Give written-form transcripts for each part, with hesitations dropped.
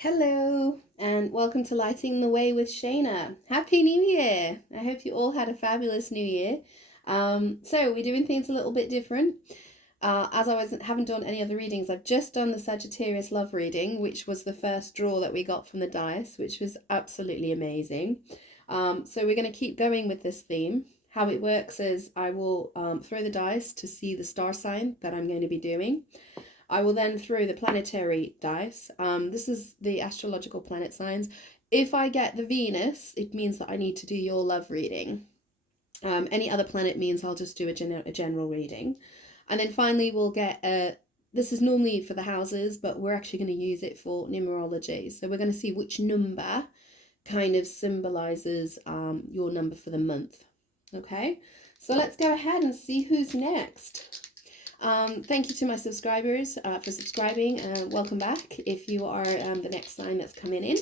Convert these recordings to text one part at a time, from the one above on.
Hello, and welcome to Lighting the Way with Shaina. Happy New Year! I hope you all had a fabulous New Year. So we're doing things a little bit different. As I haven't done any other readings, I've just done the Sagittarius love reading, which was the first draw that we got from the dice, which was absolutely amazing. So we're going to keep going with this theme. How it works is I will throw the dice to see the star sign that I'm going to be doing. I will then throw the planetary dice. This is the astrological planet signs. If I get the Venus, it means that I need to do your love reading. Any other planet means I'll just do a general reading. And then finally we'll get this is normally for the houses, but we're actually going to use it for numerology. So we're going to see which number kind of symbolizes your number for the month. Okay, so let's go ahead and see who's next. Thank you to my subscribers for subscribing. Welcome back if you are the next sign that's coming in.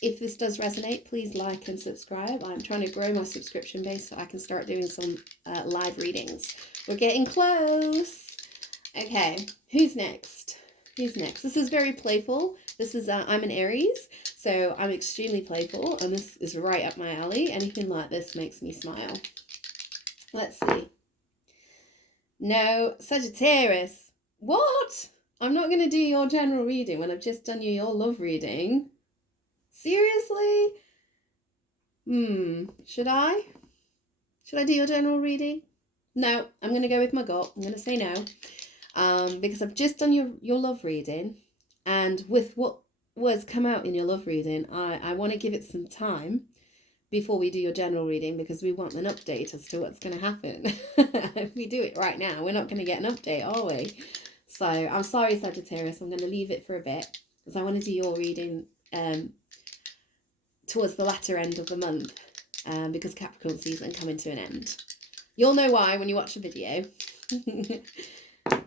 If this does resonate, please like and subscribe. I'm trying to grow my subscription base so I can start doing some live readings. We're getting close. Okay, who's next? Who's next? This is very playful. This is, I'm an Aries, so I'm extremely playful, and this is right up my alley. Anything like this makes me smile. Let's see. No, Sagittarius. What? I'm not going to do your general reading when I've just done your love reading. Seriously? Should I? Should I do your general reading? No, I'm going to go with my gut. I'm going to say no. Because I've just done your love reading, and with what was come out in your love reading, I want to give it some time before we do your general reading, because we want an update as to what's going to happen. If we do it right now, we're not going to get an update, are we? So I'm sorry, Sagittarius, I'm going to leave it for a bit because I want to do your reading towards the latter end of the month, because Capricorn season coming to an end. You'll know why when you watch the video.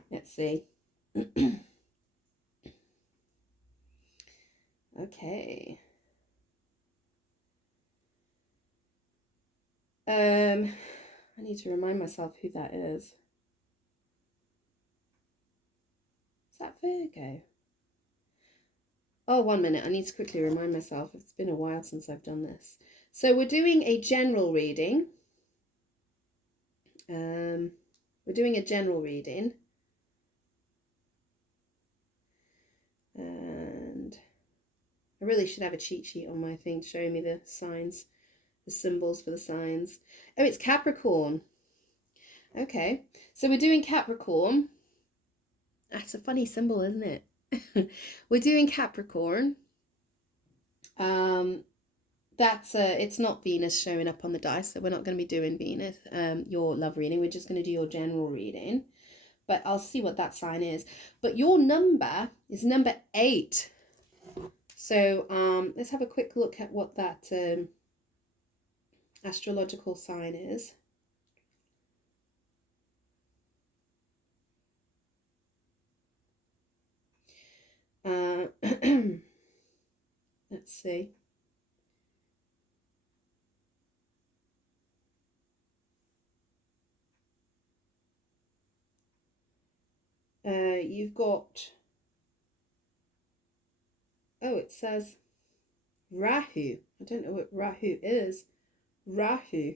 Let's see. Okay. I need to remind myself who that is. Is that Virgo? Oh, 1 minute. I need to quickly remind myself. It's been a while since I've done this. So we're doing a general reading. We're doing a general reading. And I really should have a cheat sheet on my thing showing me the signs, the symbols for the signs. Oh, it's Capricorn. Okay, so we're doing Capricorn. That's a funny symbol, isn't it? We're doing Capricorn. It's not Venus showing up on the dice, so we're not going to be doing Venus, your love reading. We're just going to do your general reading, but I'll see what that sign is. But your number is number 8. So let's have a quick look at what that astrological sign is. Let's see. You've got, oh, it says Rahu. I don't know what Rahu is. Rahu.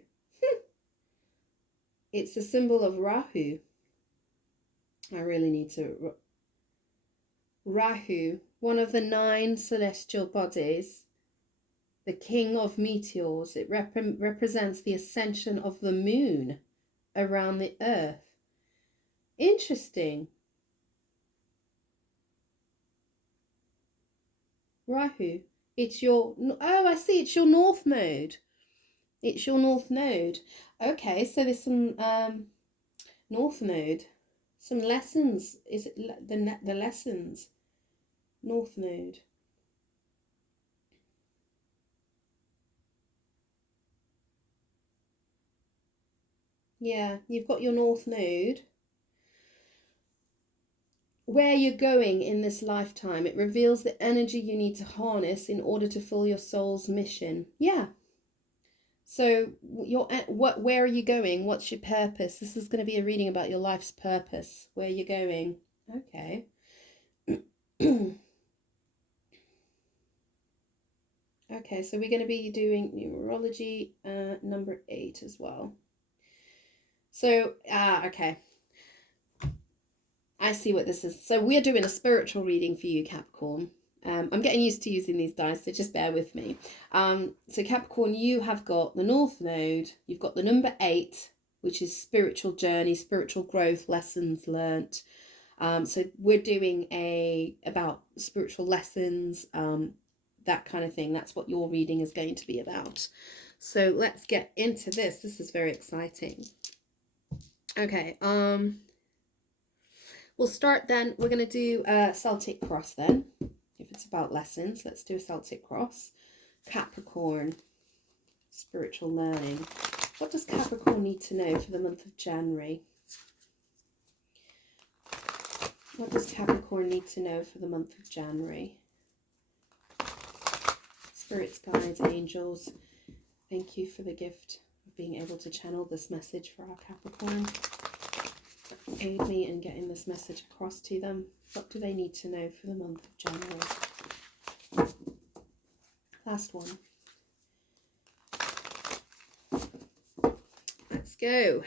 It's a symbol of Rahu. I really need to. Rahu, one of the 9 celestial bodies, the king of meteors. It represents the ascension of the moon around the earth. Interesting. Rahu. It's your, oh, I see, it's your north node. It's your north node. Okay, so there's some north node. Some lessons. Is it the lessons? North node. Yeah, you've got your north node. Where you're going in this lifetime, it reveals the energy you need to harness in order to fulfill your soul's mission. Yeah. So where are you going? What's your purpose? This is going to be a reading about your life's purpose. Where you're going. Okay. Okay, so we're going to be doing numerology number 8 as well. So, okay. I see what this is. So we're doing a spiritual reading for you, Capricorn. I'm getting used to using these dice, so just bear with me. So Capricorn, you have got the North Node. You've got the number 8, which is spiritual journey, spiritual growth, lessons learnt. So we're doing about spiritual lessons, that kind of thing. That's what your reading is going to be about. So let's get into this. This is very exciting. Okay. We'll start then. We're going to do a Celtic cross then. If it's about lessons, let's do a Celtic cross. Capricorn, spiritual learning. What does Capricorn need to know for the month of January? What does Capricorn need to know for the month of January? Spirits, guides, angels, thank you for the gift of being able to channel this message for our Capricorn. Aid me in getting this message across to them. What do they need to know for the month of January? Last one. Let's go.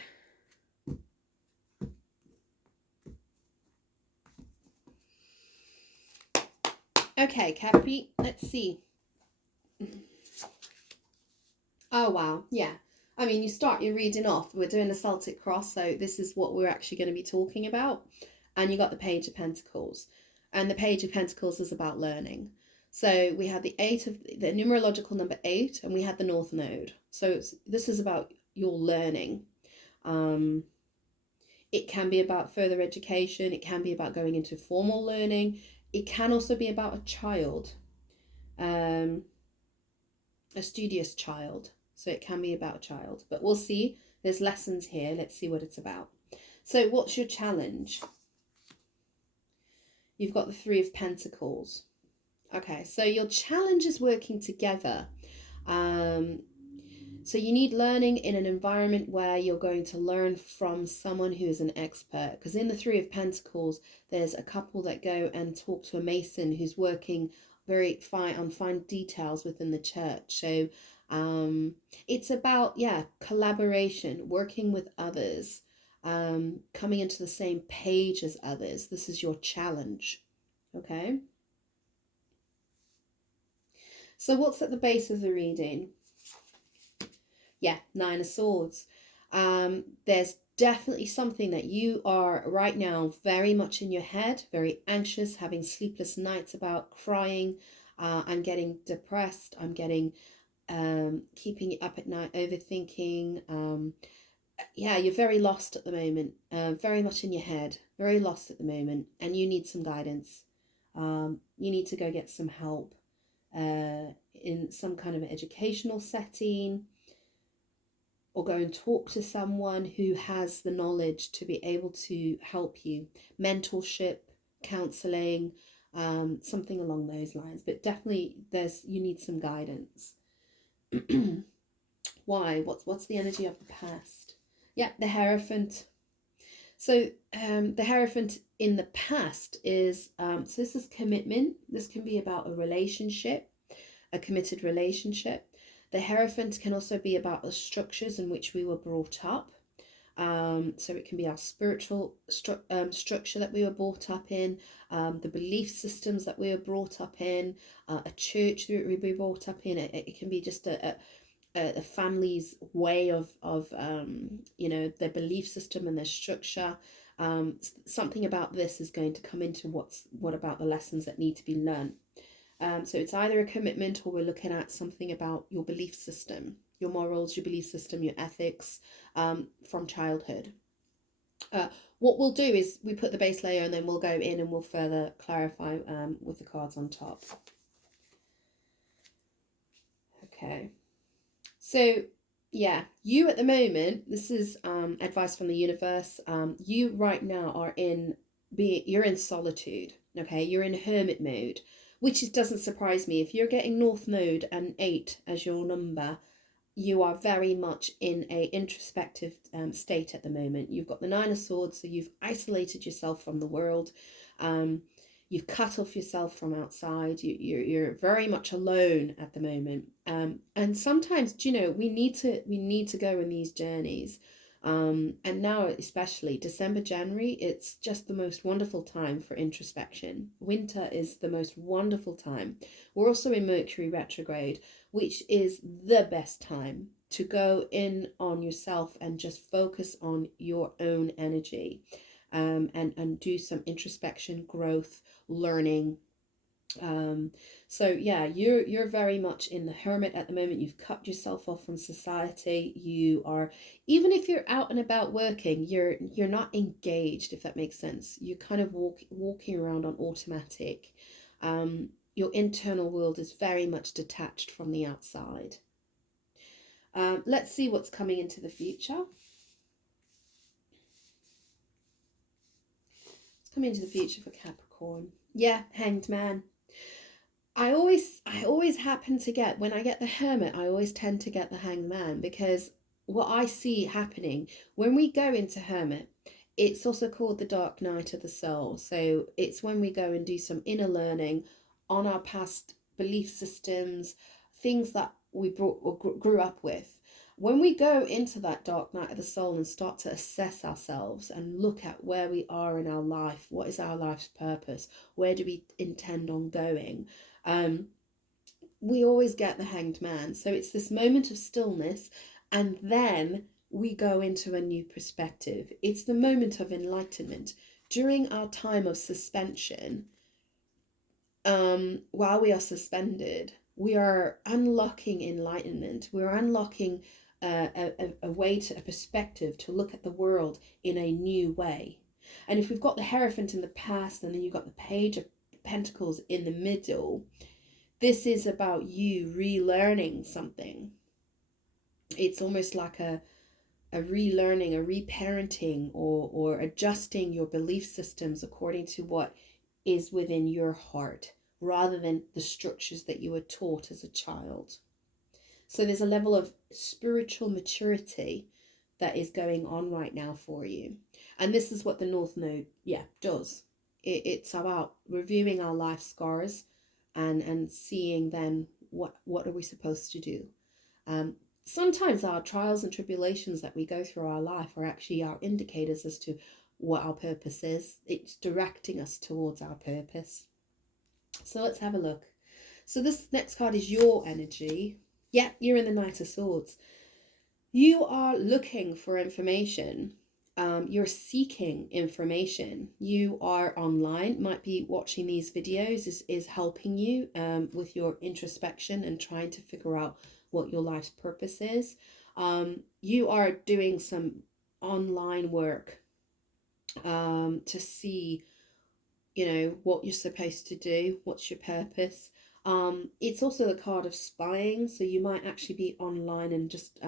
Okay, Capri, let's see. Oh, wow. Yeah. I mean, you start your reading off. We're doing a Celtic cross, so this is what we're actually going to be talking about. And you got the Page of Pentacles. And the Page of Pentacles is about learning. So we had the numerological number 8, and we had the North Node. So this is about your learning. It can be about further education. It can be about going into formal learning. It can also be about a child, a studious child. So it can be about a child. But we'll see. There's lessons here. Let's see what it's about. So what's your challenge? You've got the 3 of Pentacles. Okay, so your challenge is working together. So you need learning in an environment where you're going to learn from someone who is an expert. Because in the 3 of Pentacles, there's a couple that go and talk to a mason who's working very fine details within the church. So it's about, collaboration, working with others, coming into the same page as others. This is your challenge. Okay. So what's at the base of the reading? Yeah, 9 of Swords. There's definitely something that you are right now very much in your head, very anxious, having sleepless nights about, crying. I'm getting depressed. I'm getting keeping you up at night, overthinking. You're very lost at the moment, very much in your head, very lost at the moment, and you need some guidance. You need to go get some help in some kind of educational setting, or go and talk to someone who has the knowledge to be able to help you. Mentorship, counseling, something along those lines. But definitely you need some guidance. Why? What's the energy of the past? Yeah, the Hierophant. So the Hierophant in the past is, so this is commitment. This can be about a relationship, a committed relationship. The Hierophant can also be about the structures in which we were brought up. So it can be our spiritual structure that we were brought up in, the belief systems that we were brought up in, a church that we were brought up in. It can be just a family's way of their belief system and their structure. Something about this is going to come into what about the lessons that need to be learned. So it's either a commitment, or we're looking at something about your belief system, your morals, your belief system, your ethics, from childhood. What we'll do is we put the base layer, and then we'll go in and we'll further clarify with the cards on top. Okay. So yeah, you at the moment, this is advice from the universe. You right now are you're in solitude. Okay, you're in hermit mode, which doesn't surprise me. If you're getting North Node and 8 as your number, you are very much in a introspective state at the moment. You've got the 9 of Swords, so you've isolated yourself from the world. you've cut off yourself from outside. You're very much alone at the moment. And sometimes, we need to go in these journeys. And now, especially December, January, it's just the most wonderful time for introspection. Winter is the most wonderful time. We're also in Mercury retrograde, which is the best time to go in on yourself and just focus on your own energy, and do some introspection, growth, learning. So yeah, you're very much in the hermit at the moment. You've cut yourself off from society. You are, even if you're out and about working, you're not engaged, if that makes sense. You're kind of walking around on automatic. Your internal world is very much detached from the outside. Let's see what's coming into the future. It's coming into the future for Capricorn. Yeah, Hanged Man. I always happen to get, when I get the Hermit, I always tend to get the Hanged Man, because what I see happening when we go into Hermit, it's also called the Dark Night of the Soul. So it's when we go and do some inner learning on our past belief systems, things that we brought or grew up with. When we go into that dark night of the soul and start to assess ourselves and look at where we are in our life, what is our life's purpose, where do we intend on going, um, we always get the Hanged Man. So it's this moment of stillness, and then we go into a new perspective. It's the moment of enlightenment. During our time of suspension, while we are suspended, we are unlocking enlightenment. We're unlocking a way to a perspective to look at the world in a new way. And if we've got the Hierophant in the past, and then you've got the Page of Pentacles in the middle, this is about you relearning something. It's almost like a relearning, a reparenting, or adjusting your belief systems according to what is within your heart, rather than the structures that you were taught as a child. So there's a level of spiritual maturity that is going on right now for you. And this is what the North Node, does. It's about reviewing our life scars, and seeing then what are we supposed to do. Sometimes our trials and tribulations that we go through our life are actually our indicators as to what our purpose is. It's directing us towards our purpose. So let's have a look. So this next card is your energy. Yeah, you're in the Knight of Swords. You are looking for information. You're seeking information. You are online, might be watching these videos, is helping you with your introspection and trying to figure out what your life's purpose is. You are doing some online work to see, what you're supposed to do, what's your purpose. It's also the card of spying, so you might actually be online and just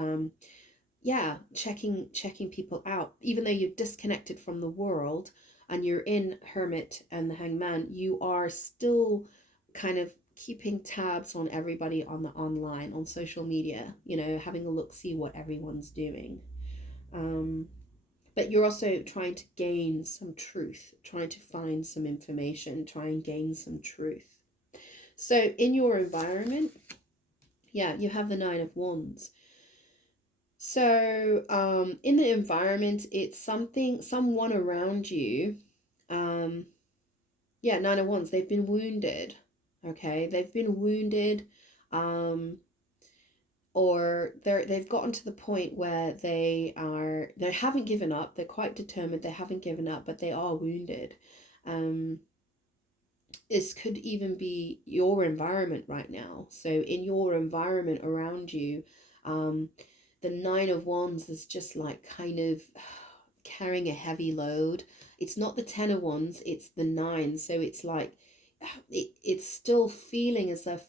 checking people out. Even though you're disconnected from the world and you're in Hermit and the Hangman, you are still kind of keeping tabs on everybody on the online, on social media, having a look, see what everyone's doing. But you're also trying to gain some truth, trying to find some information, try and gain some truth. So in your environment, you have the Nine of Wands. So in the environment, it's someone around you. Nine of Wands, they've been wounded. Okay, they've been wounded, or they've gotten to the point where they haven't given up. They're quite determined. They haven't given up, but they are wounded. This could even be your environment right now. So in your environment around you, the Nine of Wands is just like kind of carrying a heavy load. It's not the Ten of Wands, it's the Nine. So it's like it's still feeling as if,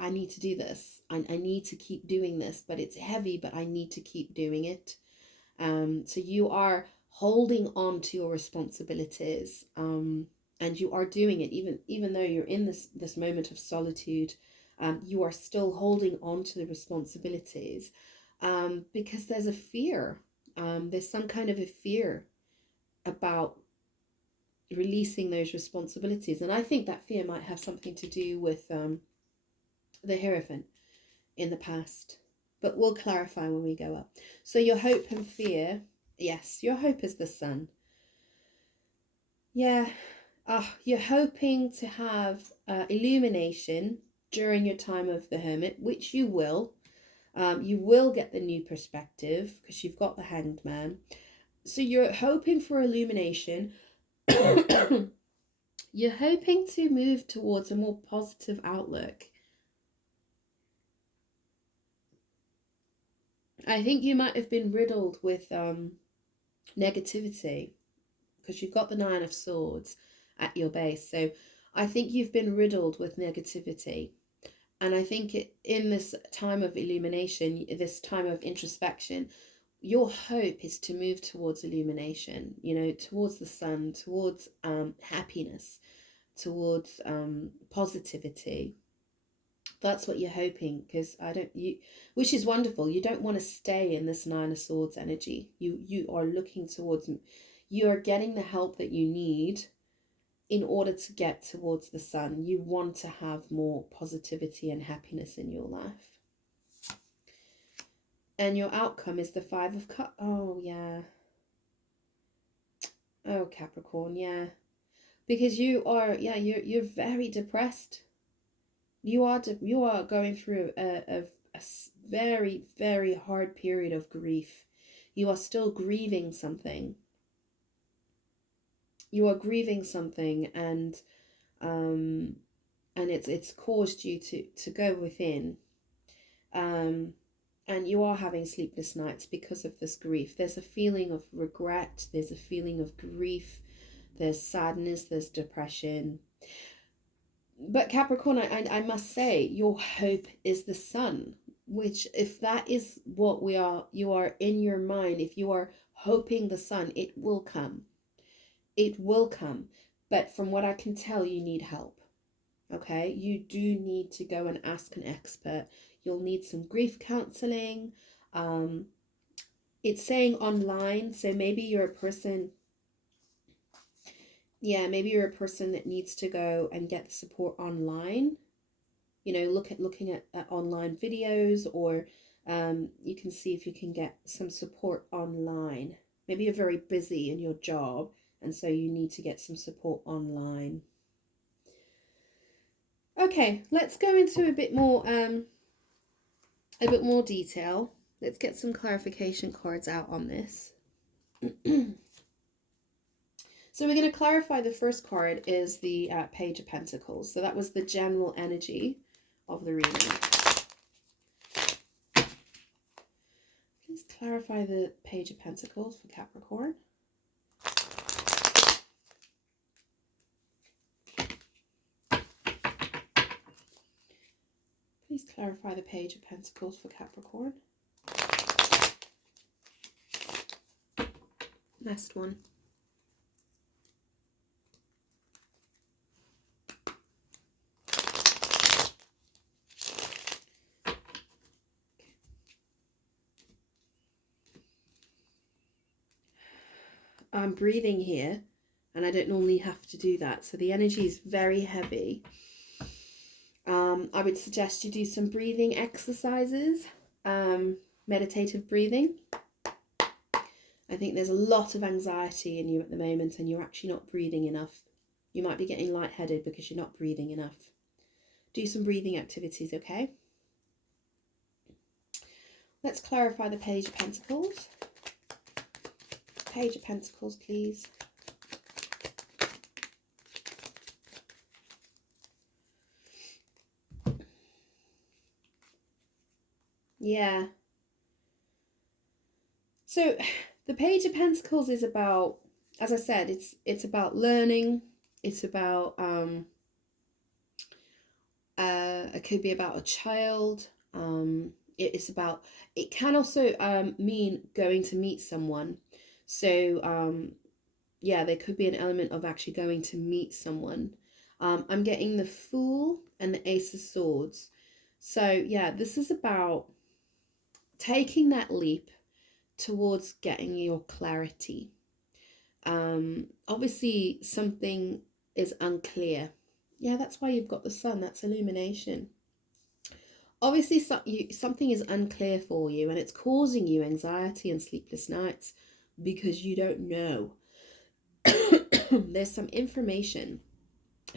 I need to do this. I need to keep doing this, but it's heavy, but I need to keep doing it. So you are holding on to your responsibilities, and you are doing it even though you're in this moment of solitude. You are still holding on to the responsibilities, because there's a fear. There's some kind of a fear about releasing those responsibilities. And I think that fear might have something to do with the Hierophant in the past. But we'll clarify when we go up. So your hope and fear, yes, your hope is the sun. Yeah, you're hoping to have illumination during your time of the Hermit, which you will. You will get the new perspective because you've got the Hanged Man. So you're hoping for illumination. You're hoping to move towards a more positive outlook. I think you might have been riddled with negativity because you've got the Nine of Swords at your base. So I think you've been riddled with negativity. And I think in this time of illumination, this time of introspection, your hope is to move towards illumination, towards the sun, towards happiness, towards positivity. That's what you're hoping, because which is wonderful. You don't want to stay in this Nine of Swords energy. You are looking towards, you are getting the help that you need in order to get towards the sun. You want to have more positivity and happiness in your life. And your outcome is the Five of Cups. Oh, yeah. Oh, Capricorn, yeah. Because you're very depressed. You are going through a very, very hard period of grief. You are still grieving something. You are grieving something, and it's caused you to go within. And you are having sleepless nights because of this grief. There's a feeling of regret. There's a feeling of grief. There's sadness. There's depression. But Capricorn, I must say, your hope is the sun, which if that is what you are in your mind, if you are hoping the sun, it will come. It will come. But from what I can tell, you need help. Okay, you do need to go and ask an expert. You'll need some grief counseling. It's saying online, so maybe you're a person. Yeah, maybe you're a person that needs to go and get the support online. Looking at online videos, or you can see if you can get some support online. Maybe you're very busy in your job, and so you need to get some support online. Okay, let's go into a bit more detail. Let's get some clarification cards out on this. So we're going to clarify. The first card is the Page of Pentacles. So that was the general energy of the reading. Please clarify the Page of Pentacles for Capricorn. Please clarify the Page of Pentacles for Capricorn. Next one. I'm breathing here, and I don't normally have to do that, so the energy is very heavy. I would suggest you do some breathing exercises, meditative breathing. I think there's a lot of anxiety in you at the moment, and you're actually not breathing enough. You might be getting lightheaded because you're not breathing enough. Do some breathing activities, okay? Let's clarify the Page of Pentacles. Page of Pentacles, please. Yeah. So the Page of Pentacles is about, as I said, it's about learning. It's about it could be about a child. It can also mean going to meet someone. So yeah, there could be an element of actually going to meet someone. I'm getting the Fool and the Ace of Swords. So yeah, this is about taking that leap towards getting your clarity. Obviously something is unclear. Yeah, that's why you've got the sun. That's illumination. Obviously something is unclear for you, and it's causing you anxiety and sleepless nights because you don't know. There's some information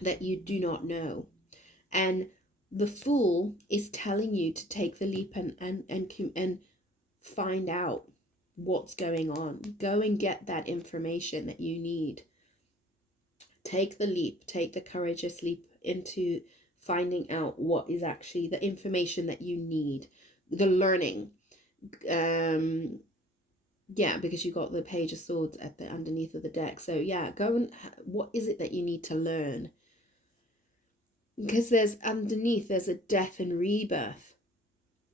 that you do not know, and the fool is telling you to take the leap and find out what's going on. Go and get that information that you need. Take the leap, take the courageous leap into finding out what is actually the information that you need, the learning. Yeah, because you got the Page of Swords at the underneath of the deck. So yeah, go and what is it that you need to learn? Because there's underneath, there's a death and rebirth.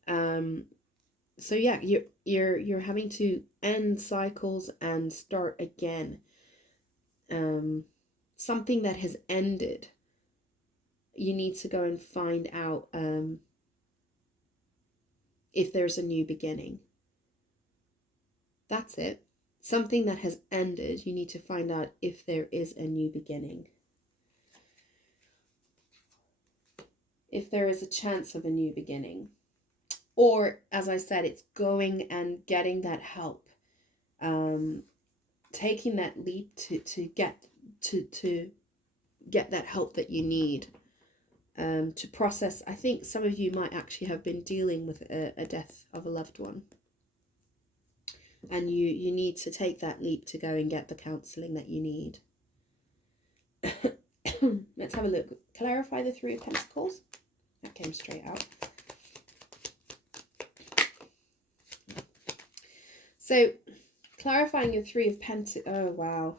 So yeah, you're having to end cycles and start again. Something that has ended, you need to go and find out if there's a new beginning. That's it. Something that has ended, you need to find out if there is a new beginning. If there is a chance of a new beginning. Or, as I said, it's going and getting that help. Taking that leap to get that help that you need. To process. I think some of you might actually have been dealing with a death of a loved one, and you need to take that leap to go and get the counselling that you need. Let's have a look. Clarify the Three of Pentacles. That came straight out. So clarifying your Three of Pentacles. Oh wow.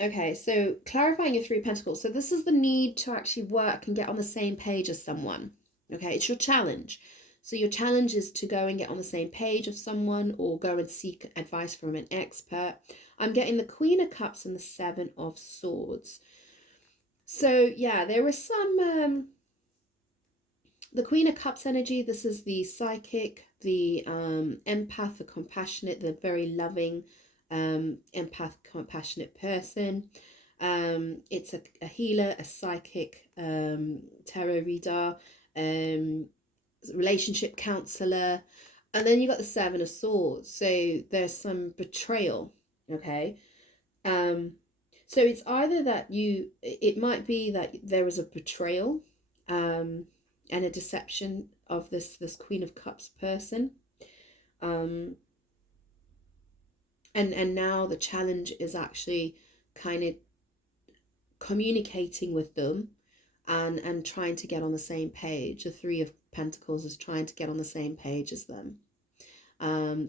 Okay, so clarifying your Three of Pentacles. So this is the need to actually work and get on the same page as someone. Okay, it's your challenge. So your challenge is to go and get on the same page of someone, or go and seek advice from an expert. I'm getting the Queen of Cups and the Seven of Swords. So yeah, there was some the Queen of Cups energy. This is the psychic, the empath, the compassionate, the very loving empath, compassionate person. It's a healer, a psychic, tarot reader, relationship counselor, and then you got the Seven of Swords. So there's some betrayal. Okay. So it's either that it might be that there was a betrayal and a deception of this Queen of Cups person, and now the challenge is actually kind of communicating with them and trying to get on the same page. The Three of Pentacles is trying to get on the same page as them.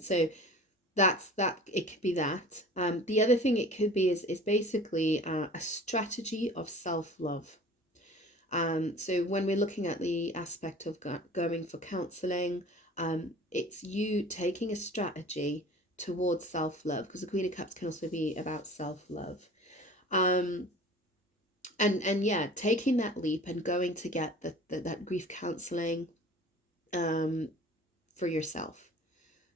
So that's that. It could be that. The other thing it could be is basically a strategy of self-love. So when we're looking at the aspect of going for counseling, it's you taking a strategy towards self-love, because the Queen of Cups can also be about self-love. And yeah, taking that leap and going to get that grief counseling for yourself,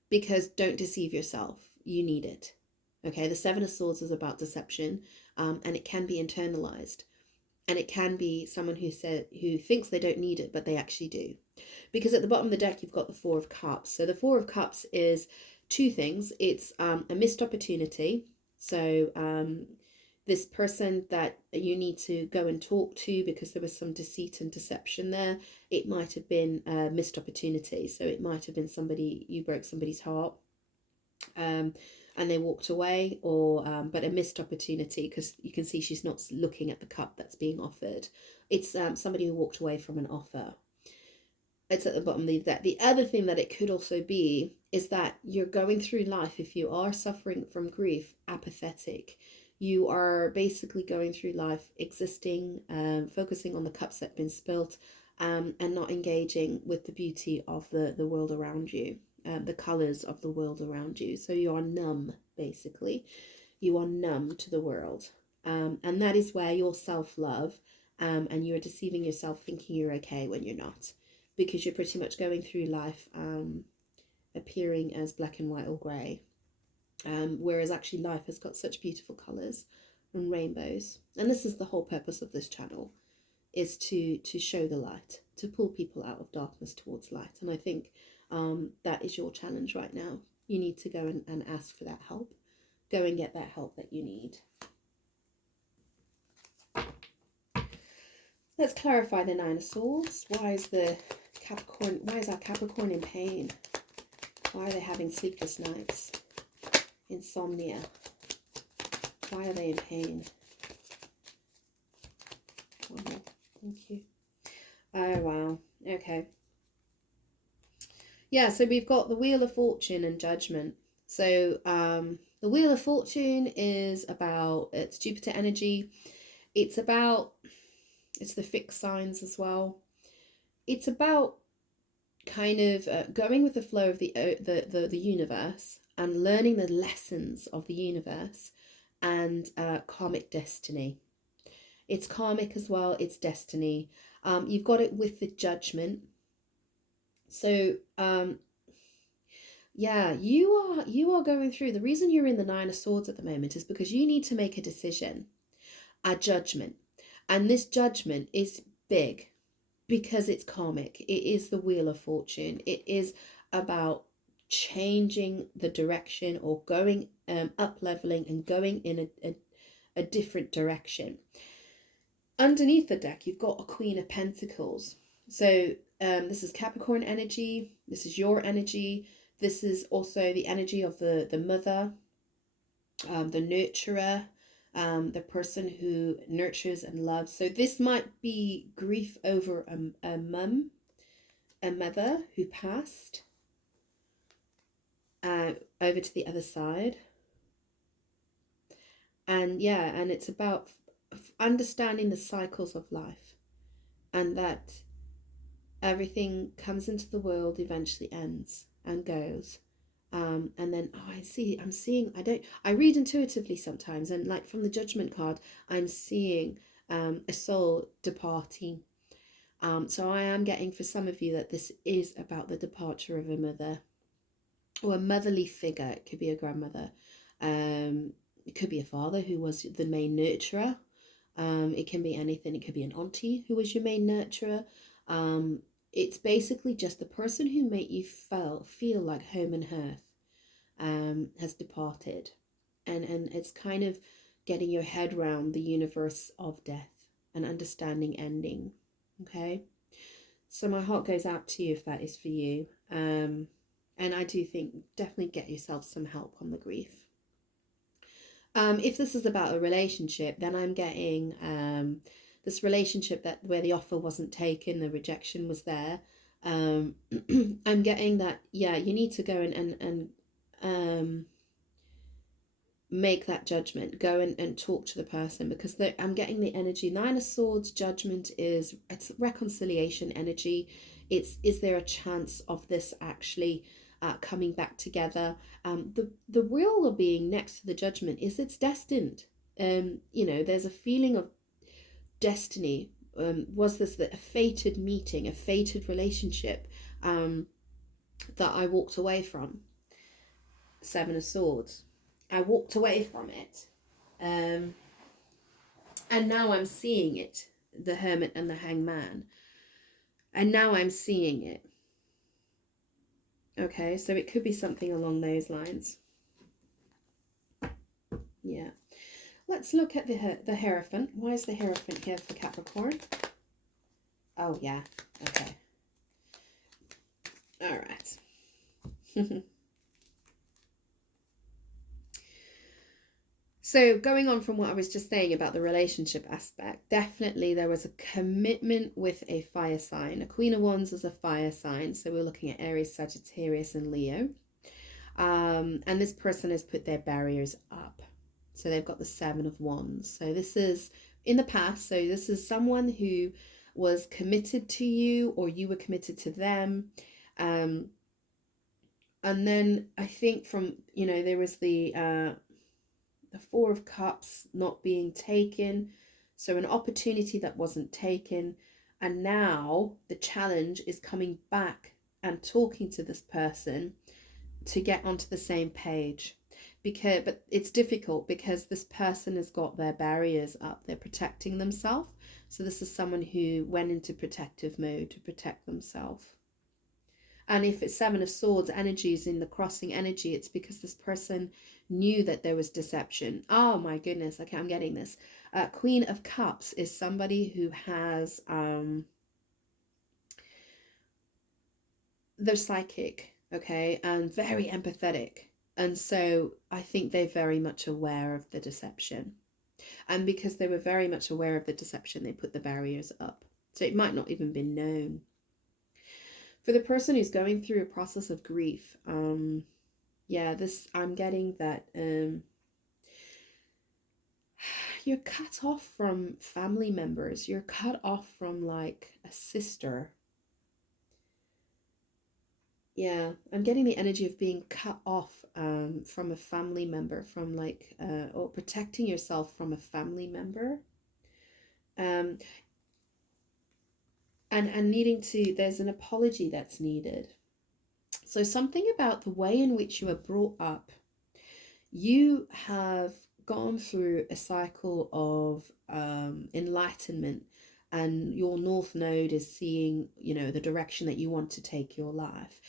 because don't deceive yourself. You need it. Okay, the Seven of Swords is about deception, and it can be internalized. And it can be someone who thinks they don't need it, but they actually do. Because at the bottom of the deck, you've got the Four of Cups. So the Four of Cups is two things. It's a missed opportunity. So this person that you need to go and talk to because there was some deceit and deception there, it might have been a missed opportunity. So it might have been somebody, you broke somebody's heart. And they walked away, or but a missed opportunity, because you can see she's not looking at the cup that's being offered. It's somebody who walked away from an offer. It's at the bottom of that. The other thing that it could also be is that you're going through life, if you are suffering from grief, apathetic. You are basically going through life existing, focusing on the cups that have been spilt, and not engaging with the beauty of the world around you. The colours of the world around you. So you are numb, basically. You are numb to the world. And that is where your self-love, and you're deceiving yourself thinking you're okay when you're not. Because you're pretty much going through life appearing as black and white or grey. whereas actually life has got such beautiful colours and rainbows. And this is the whole purpose of this channel, is to show the light, to pull people out of darkness towards light. And I think that is your challenge right now. You need to go and ask for that help. Go and get that help that you need. Let's clarify the Nine of Swords. Why is our Capricorn in pain? Why are they having sleepless nights? Insomnia. Why are they in pain? One more. Thank you. Oh, wow. Okay. Yeah, so we've got the Wheel of Fortune and Judgment. So the Wheel of Fortune is about, it's Jupiter energy. It's the fixed signs as well. It's about kind of going with the flow of the universe and learning the lessons of the universe and karmic destiny. It's karmic as well, it's destiny. You've got it with the Judgment. So yeah, you are going through, the reason you're in the Nine of Swords at the moment is because you need to make a decision, a judgment. And this judgment is big because it's karmic. It is the Wheel of Fortune. It is about changing the direction or going up leveling and going in a different direction. Underneath the deck, you've got a Queen of Pentacles. So this is Capricorn energy. This is your energy. This is also the energy of the mother, the nurturer, the person who nurtures and loves. So this might be grief over a mum, a mother who passed over to the other side. And yeah, and it's about understanding the cycles of life, and that everything comes into the world, eventually ends and goes. And then, oh, I read intuitively sometimes, and like from the Judgment card, I'm seeing a soul departing. So I am getting for some of you that this is about the departure of a mother or a motherly figure. It could be a grandmother. It could be a father who was the main nurturer. It can be anything. It could be an auntie who was your main nurturer. It's basically just the person who made you feel like home and hearth has departed. And it's kind of getting your head around the universe of death and understanding ending. Okay? So my heart goes out to you if that is for you. And I do think definitely get yourself some help on the grief. If this is about a relationship, then I'm getting this relationship that where the offer wasn't taken, the rejection was there. I'm getting that, yeah, you need to go and make that judgment. Go and talk to the person, because I'm getting the energy. Nine of Swords, Judgment it's reconciliation energy. Is there a chance of this actually coming back together? The Wheel of being next to the Judgment is it's destined. There's a feeling of destiny. Was this a fated meeting, a fated relationship that I walked away from? Seven of Swords. I walked away from it. And now I'm seeing it. The Hermit and the Hangman. And now I'm seeing it. Okay, so it could be something along those lines. Yeah. Let's look at the Hierophant. Why is the Hierophant here for Capricorn? Oh, yeah. Okay. All right. So going on from what I was just saying about the relationship aspect, definitely there was a commitment with a fire sign. A Queen of Wands is a fire sign. So we're looking at Aries, Sagittarius, and Leo. And this person has put their barriers up. So they've got the Seven of Wands. So this is in the past. So this is someone who was committed to you, or you were committed to them. And then I think from, there was the Four of Cups not being taken. So an opportunity that wasn't taken. And now the challenge is coming back and talking to this person to get onto the same page. but it's difficult because this person has got their barriers up. They're protecting themselves. So this is someone who went into protective mode to protect themselves. And if it's Seven of Swords energies in the crossing energy, it's because this person knew that there was deception. Oh my goodness, okay, I'm getting this. Queen of Cups is somebody who has, they're psychic, okay, and very empathetic. And so I think they're very much aware of the deception. And because they were very much aware of the deception, they put the barriers up. So it might not even be known. For the person who's going through a process of grief, yeah, this, I'm getting that you're cut off from family members. You're cut off from like a sister. Yeah, I'm getting the energy of being cut off from a family member, from like, or protecting yourself from a family member. Um, and needing to, there's an apology that's needed. So something about the way in which you were brought up, you have gone through a cycle of enlightenment, and your north node is seeing, you know, the direction that you want to take your life.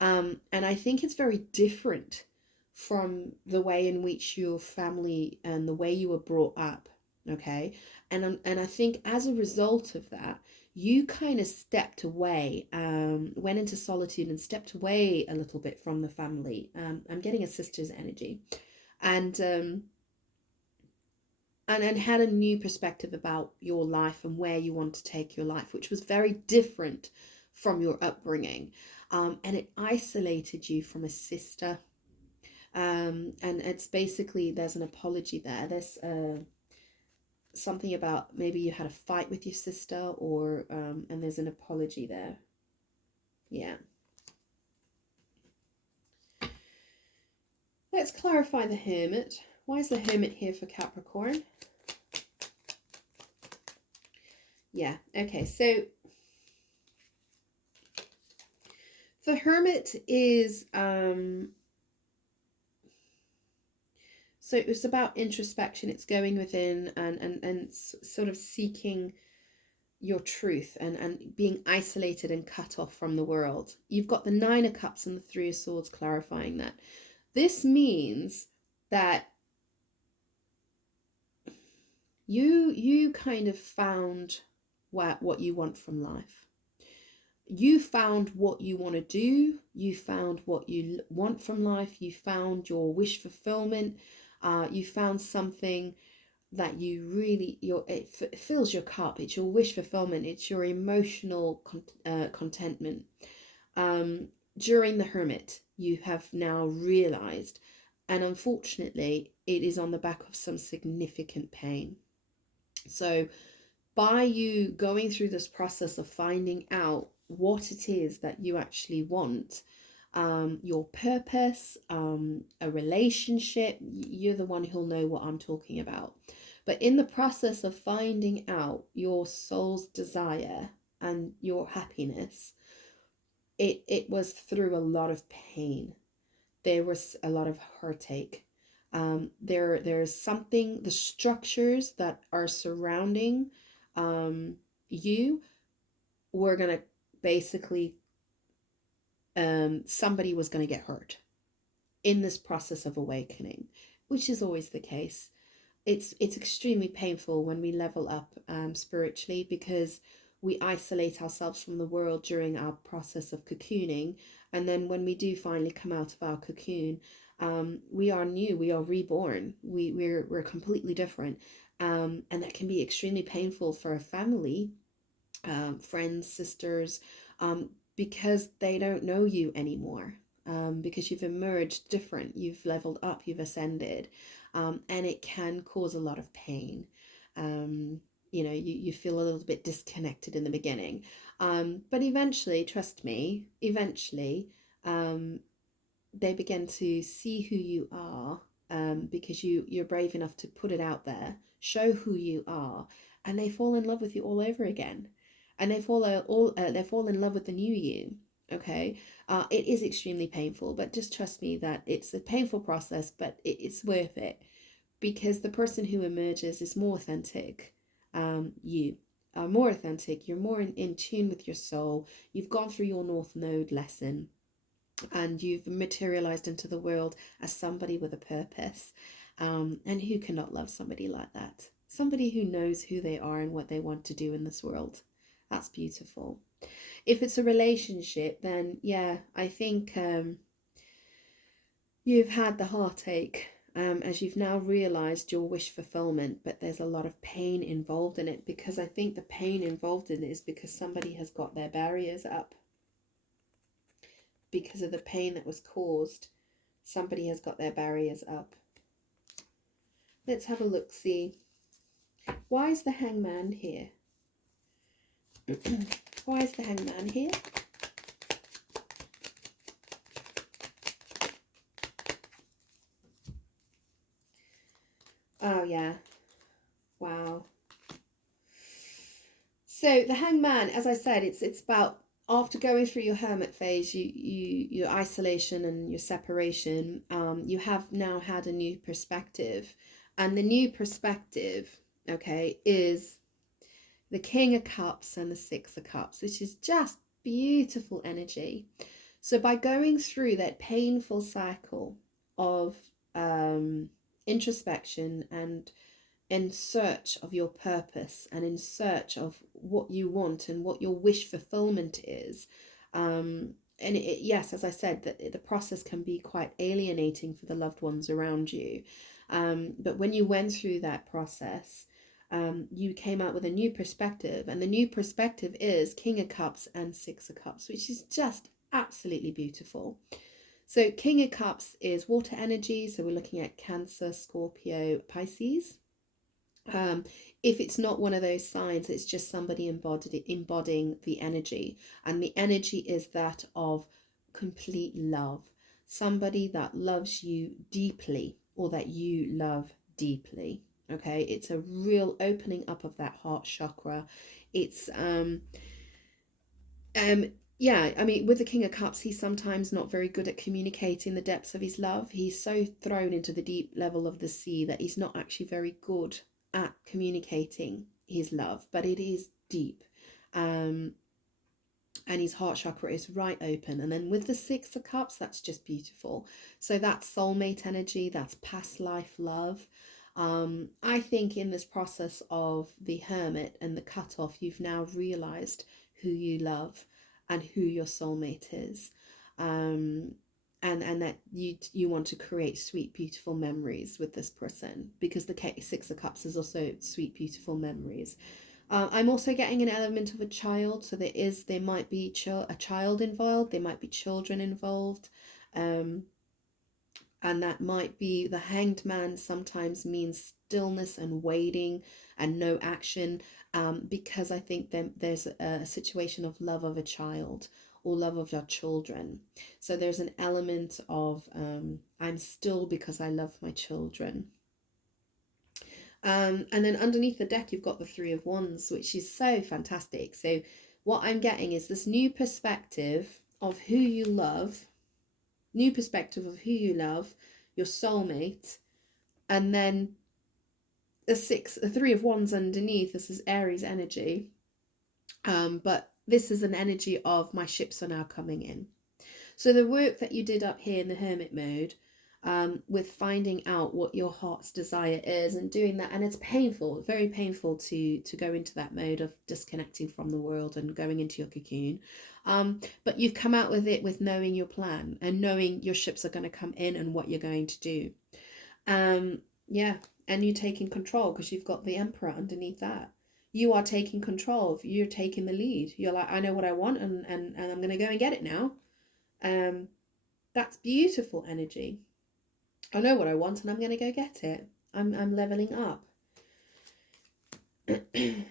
And I think it's very different from the way in which your family and the way you were brought up. Okay. And I think as a result of that, you kind of stepped away, went into solitude and stepped away a little bit from the family. I'm getting a sister's energy, and and had a new perspective about your life and where you want to take your life, which was very different from your upbringing. And it isolated you from a sister. And it's basically, there's an apology there. There's something about maybe you had a fight with your sister, or and there's an apology there. Yeah. Let's clarify the Hermit. Why is the Hermit here for Capricorn? Yeah, okay, so the Hermit is so it's about introspection. It's going within and sort of seeking your truth, and being isolated and cut off from the world. You've got the Nine of Cups and the Three of Swords clarifying that. This means that you kind of found what you want from life. You found what you want to do. You found what you want from life. You found your wish fulfillment. You found something that you really, it fills your cup. It's your wish fulfillment. It's your emotional contentment. During the Hermit, you have now realized, and unfortunately, it is on the back of some significant pain. So by you going through this process of finding out what it is that you actually want, your purpose, a relationship, you're the one who'll know what I'm talking about. But in the process of finding out your soul's desire and your happiness, it was through a lot of pain. There was a lot of heartache. There's something, the structures that are surrounding you were gonna basically, somebody was gonna get hurt in this process of awakening, which is always the case. It's extremely painful when we level up spiritually, because we isolate ourselves from the world during our process of cocooning, and then when we do finally come out of our cocoon, we are new, we are reborn, we're completely different, and that can be extremely painful for a family, friends, sisters, because they don't know you anymore. Because you've emerged different, you've leveled up, you've ascended, and it can cause a lot of pain. You know, you feel a little bit disconnected in the beginning, but eventually, trust me, eventually, they begin to see who you are, because you're brave enough to put it out there, show who you are, and they fall in love with you all over again, and they fall in love with the new you. Okay, it is extremely painful, but just trust me that it's a painful process, but it's worth it, because the person who emerges is more authentic. You are more authentic, you're more in tune with your soul, you've gone through your North Node lesson, and you've materialized into the world as somebody with a purpose. And who cannot love somebody like that? Somebody who knows who they are and what they want to do in this world. That's beautiful. If it's a relationship, then yeah, I think you've had the heartache, as you've now realized your wish fulfillment, but there's a lot of pain involved in it, because I think the pain involved in it is because somebody has got their barriers up. Because of the pain that was caused, somebody has got their barriers up. Let's have a look, see. Why is the hangman here? Why is the hangman here? Oh, yeah. Wow. So the hangman, as I said, it's about, after going through your hermit phase, your isolation and your separation, you have now had a new perspective. And the new perspective, okay, is the King of Cups and the Six of Cups, which is just beautiful energy. So by going through that painful cycle of introspection and in search of your purpose and in search of what you want and what your wish fulfillment is, and yes, as I said, that the process can be quite alienating for the loved ones around you, but when you went through that process, you came out with a new perspective, and the new perspective is King of Cups and Six of Cups, which is just absolutely beautiful. So King of Cups is water energy, so we're looking at Cancer, Scorpio, Pisces. um, if it's not one of those signs, it's just somebody embodying the energy, and the energy is that of complete love, somebody that loves you deeply or that you love deeply. Okay, it's a real opening up of that heart chakra. It's um yeah, I mean, with the King of Cups, he's sometimes not very good at communicating the depths of his love. He's so thrown into the deep level of the sea that he's not actually very good at communicating his love, but it is deep. Um, and his heart chakra is right open. And then with the Six of Cups, that's just beautiful. So that's soulmate energy, that's past life love. I think in this process of the Hermit and the cutoff, you've now realized who you love and who your soulmate is. And that you want to create sweet, beautiful memories with this person, because the Six of Cups is also sweet, beautiful memories. I'm also getting an element of a child, so there might be a child involved, there might be children involved, um, and that might be the Hanged Man. Sometimes means stillness and waiting and no action, because I think there's a situation of love of a child or love of your children. So there's an element of I'm still because I love my children. And then underneath the deck, you've got the Three of Wands, which is so fantastic. So what I'm getting is this new perspective of who you love, new perspective of who you love, your soulmate, and then the Three of Wands underneath. This is Aries energy, but this is an energy of my ships are now coming in. So the work that you did up here in the Hermit mode, with finding out what your heart's desire is and doing that, and it's painful, very painful to go into that mode of disconnecting from the world and going into your cocoon, but you've come out with it with knowing your plan and knowing your ships are going to come in and what you're going to do. Yeah, and you're taking control because you've got the Emperor underneath that. You are taking control. You're taking the lead. You're like, I know what I want, and I'm going to go and get it now. That's beautiful energy. I know what I want and I'm going to go get it. I'm leveling up. I'm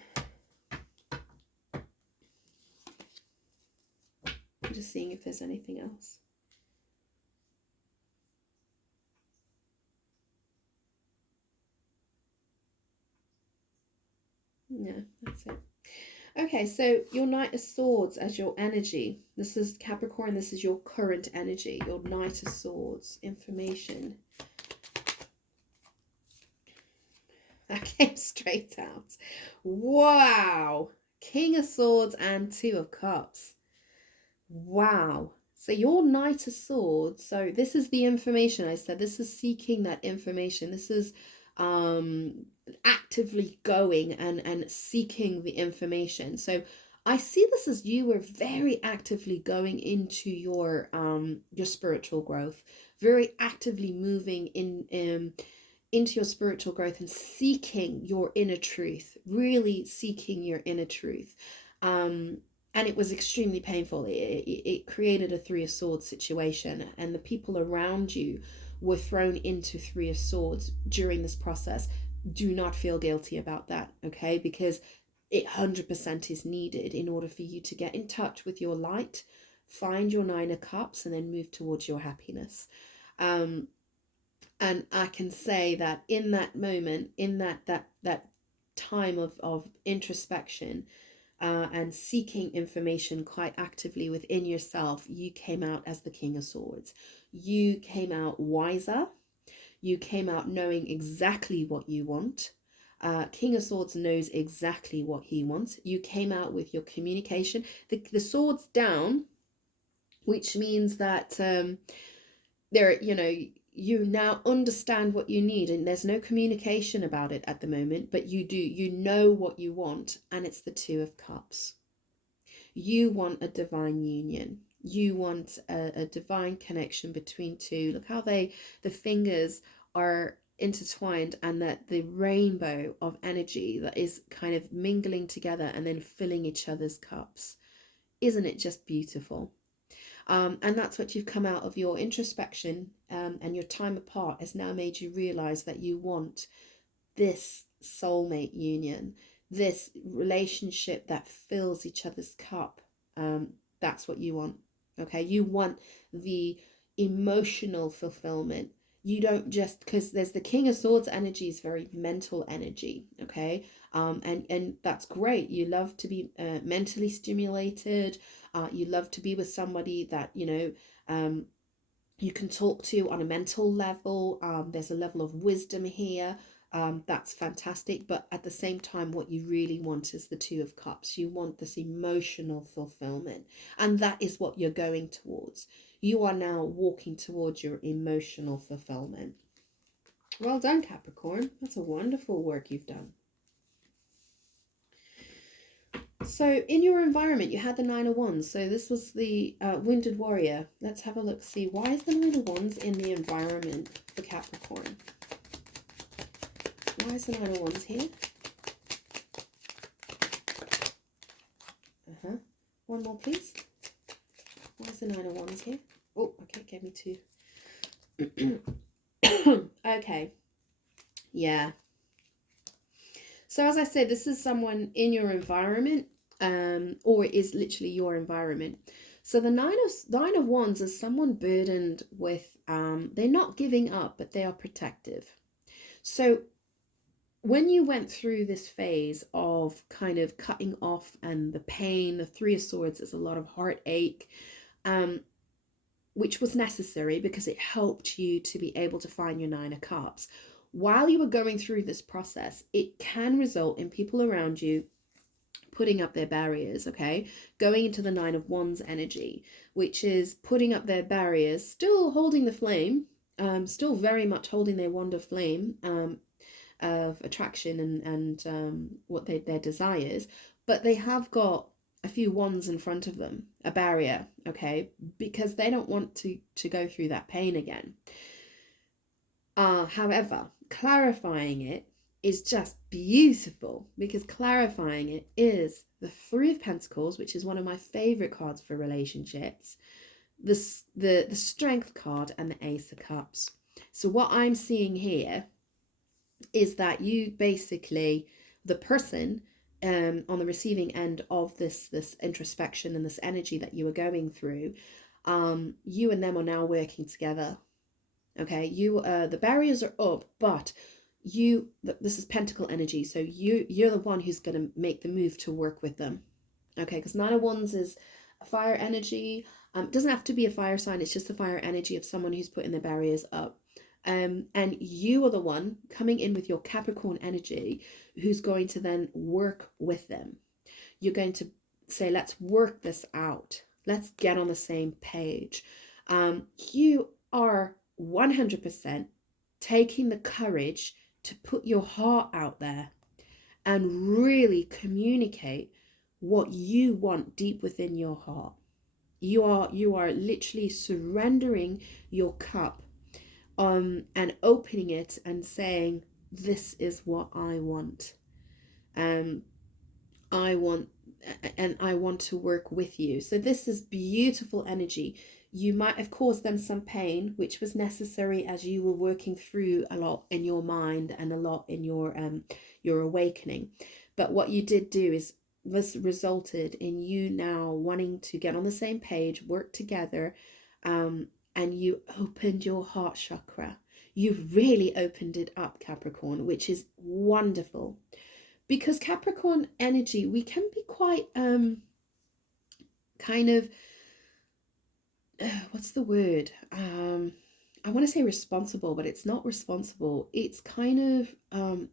just seeing if there's anything else. No, that's it. Okay, so your Knight of Swords as your energy. This is Capricorn, this is your current energy. Your Knight of Swords, information. That came straight out. Wow. King of Swords and Two of Cups. Wow. So your Knight of Swords, so this is the information I said. This is seeking that information. This is actively going and seeking the information. So I see this as you were very actively going into your spiritual growth, very actively moving into your spiritual growth and seeking your inner truth, really seeking your inner truth. Um, and it was extremely painful. It created a Three of Swords situation, and the people around you were thrown into Three of Swords during this process. Do not feel guilty about that, okay? Because it 100% is needed in order for you to get in touch with your light, find your Nine of Cups, and then move towards your happiness. And I can say that in that moment, in that time of introspection, and seeking information quite actively within yourself, you came out as the King of Swords. You came out wiser. You came out knowing exactly what you want. King of Swords knows exactly what he wants. You came out with your communication. The swords down, which means that there, you now understand what you need, and there's no communication about it at the moment, but you know what you want, and it's the Two of Cups. You want a divine union. You want a divine connection between two. Look how the fingers are intertwined, and that the rainbow of energy that is kind of mingling together and then filling each other's cups. Isn't it just beautiful? And that's what you've come out of your introspection, and your time apart has now made you realize that you want this soulmate union, this relationship that fills each other's cup. That's what you want. Okay, you want the emotional fulfillment. You don't just, because there's the King of Swords energy is very mental energy. Okay, and that's great. You love to be mentally stimulated. You love to be with somebody that you can talk to on a mental level. There's a level of wisdom here. That's fantastic. But at the same time, what you really want is the Two of Cups. You want this emotional fulfillment. And that is what you're going towards. You are now walking towards your emotional fulfillment. Well done, Capricorn. That's a wonderful work you've done. So in your environment, you had the Nine of Wands. So this was the Wounded Warrior. Let's have a look. See, why is the Nine of Wands in the environment for Capricorn? Why is the Nine of Wands here? One more, please. Why is the Nine of Wands here? Oh, okay, gave me two. Okay. Yeah. So as I said, this is someone in your environment, or it is literally your environment. So the Nine of Wands is someone burdened with, they're not giving up, but they are protective. So when you went through this phase of kind of cutting off and the pain, the Three of Swords is a lot of heartache, which was necessary because it helped you to be able to find your Nine of Cups. While you were going through this process, it can result in people around you putting up their barriers, okay? Going into the Nine of Wands energy, which is putting up their barriers, still holding the flame, still very much holding their wand of flame, of attraction and what their desires, but they have got a few wands in front of them, a barrier, okay, because they don't want to go through that pain again. However, clarifying it is just beautiful, because clarifying it is the Three of Pentacles, which is one of my favorite cards for relationships, the Strength card, and the Ace of Cups. So what I'm seeing here is that you basically, the person on the receiving end of this introspection and this energy that you were going through, you and them are now working together. Okay, the barriers are up, but this is pentacle energy, so you're the one who's going to make the move to work with them. Okay, because Nine of Wands is a fire energy. It doesn't have to be a fire sign, it's just a fire energy of someone who's putting their barriers up. And you are the one coming in with your Capricorn energy who's going to then work with them. You're going to say, let's work this out. Let's get on the same page. You are 100% taking the courage to put your heart out there and really communicate what you want deep within your heart. You are literally surrendering your cup and opening it and saying, this is what I want. I want and I want to work with you. So this is beautiful energy. You might have caused them some pain, which was necessary as you were working through a lot in your mind and a lot in your awakening. But what you did do is this resulted in you now wanting to get on the same page, work together, and you opened your heart chakra. You've really opened it up, Capricorn, which is wonderful. Because Capricorn energy, we can be quite kind of what's the word? I want to say responsible, but it's not responsible. It's kind of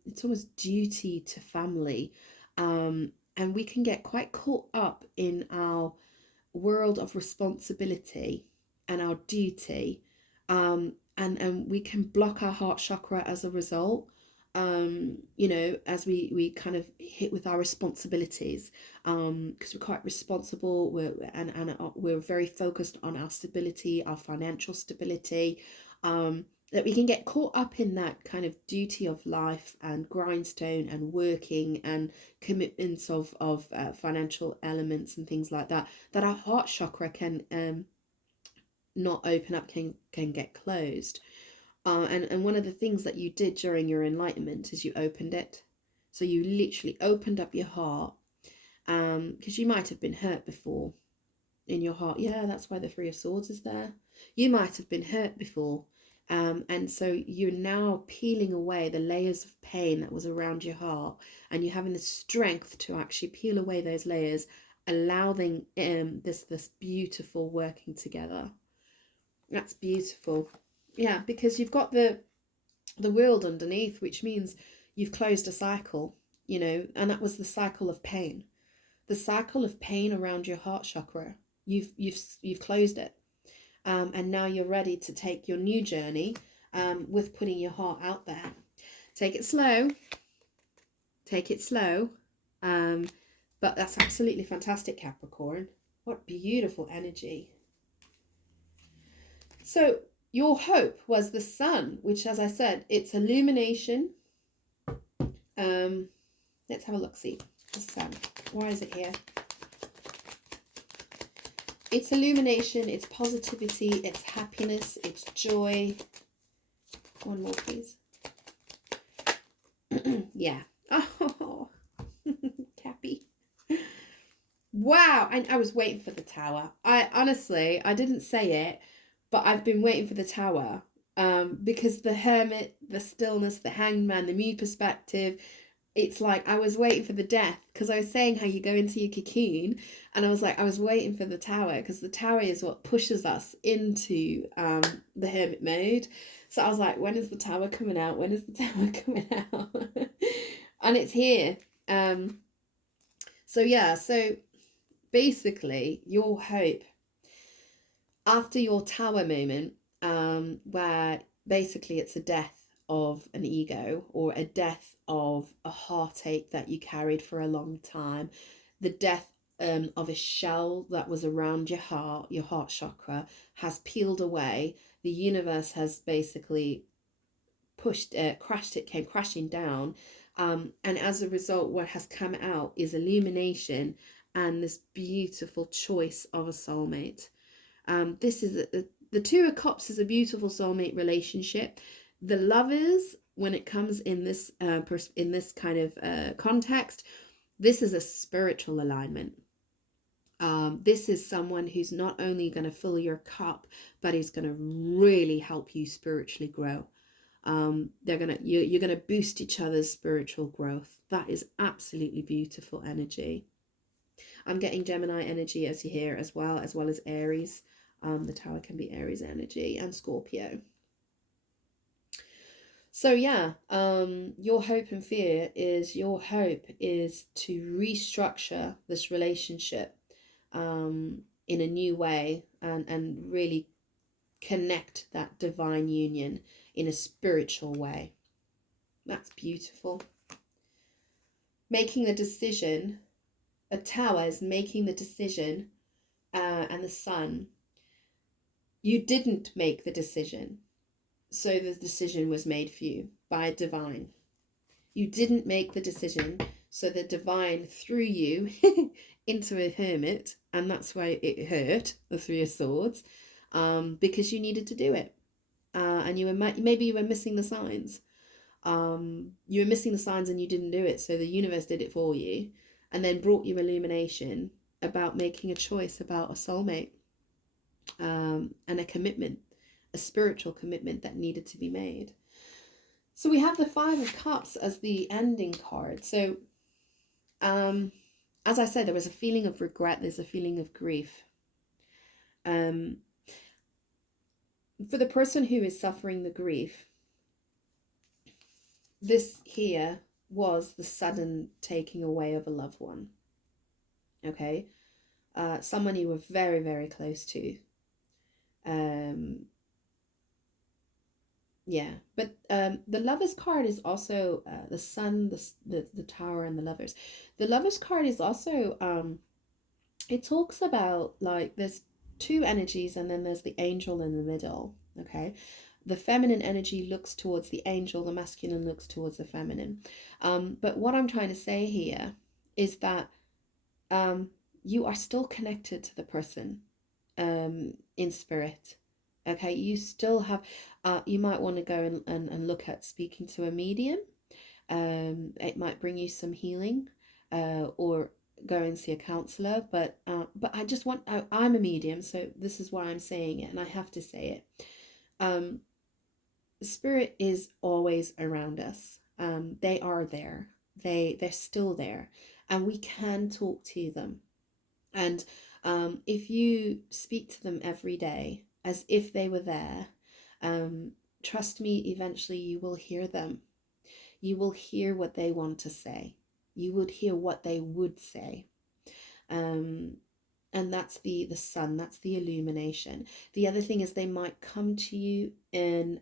it's almost duty to family. And we can get quite caught up in our world of responsibility and our duty. And we can block our heart chakra as a result. As we kind of hit with our responsibilities, because we're quite responsible, we're very focused on our stability, our financial stability, that we can get caught up in that kind of duty of life and grindstone and working and commitments of financial elements and things like that, that our heart chakra can not open up, can get closed. And one of the things that you did during your enlightenment is you opened it. So you literally opened up your heart, because you might have been hurt before in your heart. Yeah, that's why the Three of Swords is there. You might have been hurt before. And so you're now peeling away the layers of pain that was around your heart, and you're having the strength to actually peel away those layers, allowing this beautiful working together. That's beautiful. Yeah, because you've got the world underneath, which means you've closed a cycle, and that was the cycle of pain. The cycle of pain around your heart chakra. You've closed it. And now you're ready to take your new journey with putting your heart out there. Take it slow. Take it slow. But that's absolutely fantastic, Capricorn. What beautiful energy. So your hope was the sun, which, as I said, it's illumination. Let's have a look, see. The sun. Why is it here? It's illumination, it's positivity, it's happiness, it's joy. One more, please. Yeah. Oh, Cappy. Wow. And I was waiting for the tower. I didn't say it, but I've been waiting for the tower. Because the hermit, the stillness, the hanged man, the mute perspective, it's like I was waiting for the death, because I was saying how you go into your cocoon, and I was like, I was waiting for the tower, because the tower is what pushes us into the hermit mode. So I was like, when is the tower coming out? When is the tower coming out? And it's here. So basically your hope after your tower moment, where basically it's a death of an ego, or a death of a heartache that you carried for a long time, the death of a shell that was around your heart chakra has peeled away. The universe has basically crashed it, came crashing down, and as a result, what has come out is illumination and this beautiful choice of a soulmate. This is the Two of Cups is a beautiful soulmate relationship. The Lovers, when it comes in this kind of context, this is a spiritual alignment. This is someone who's not only going to fill your cup, but is going to really help you spiritually grow. You're gonna boost each other's spiritual growth. That is absolutely beautiful energy. I'm getting Gemini energy, as you hear, as well as Aries. The tower can be Aries energy and Scorpio. So yeah, your hope and fear is your hope is to restructure this relationship in a new way, and really connect that divine union in a spiritual way. That's beautiful. Making the decision, a tower is making the decision, and the sun. You didn't make the decision, so the decision was made for you by divine. You didn't make the decision, so the divine threw you into a hermit, and that's why it hurt, the Three of Swords, because you needed to do it, and maybe you were missing the signs. You were missing the signs and you didn't do it, so the universe did it for you, and then brought you illumination about making a choice about a soulmate, and a commitment, a spiritual commitment that needed to be made. So we have the Five of Cups as the ending card. So, as I said, there was a feeling of regret. There's a feeling of grief. For the person who is suffering the grief, this here was the sudden taking away of a loved one. Okay, someone you were very, very close to. Yeah, but the Lovers card is also the Sun, the Tower, and the Lovers. The Lovers card is also it talks about, like, there's two energies and then there's the angel in the middle. Okay, the feminine energy looks towards the angel, the masculine looks towards the feminine. But what I'm trying to say here is that you are still connected to the person in spirit. Okay, you still have, you might want to go and look at speaking to a medium. It might bring you some healing, or go and see a counselor. But I'm a medium, so this is why I'm saying it, and I have to say it. Spirit is always around us. They are there. They're still there, and we can talk to them. And if you speak to them every day as if they were there, trust me, eventually you will hear them. You will hear what they want to say. You would hear what they would say. And that's the sun, that's the illumination. The other thing is they might come to you in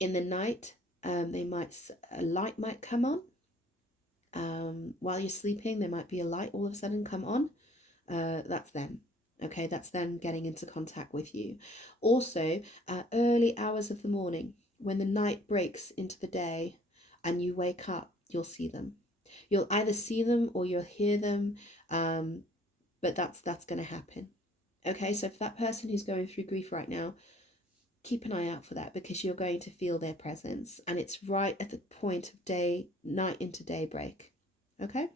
the night. A light might come on. While you're sleeping, there might be a light all of a sudden come on. That's them. Okay, that's them getting into contact with you. Also, early hours of the morning, when the night breaks into the day and you wake up, you'll see them. You'll either see them or you'll hear them, but that's going to happen. Okay, so for that person who's going through grief right now, keep an eye out for that, because you're going to feel their presence, and it's right at the point of night into daybreak. Okay.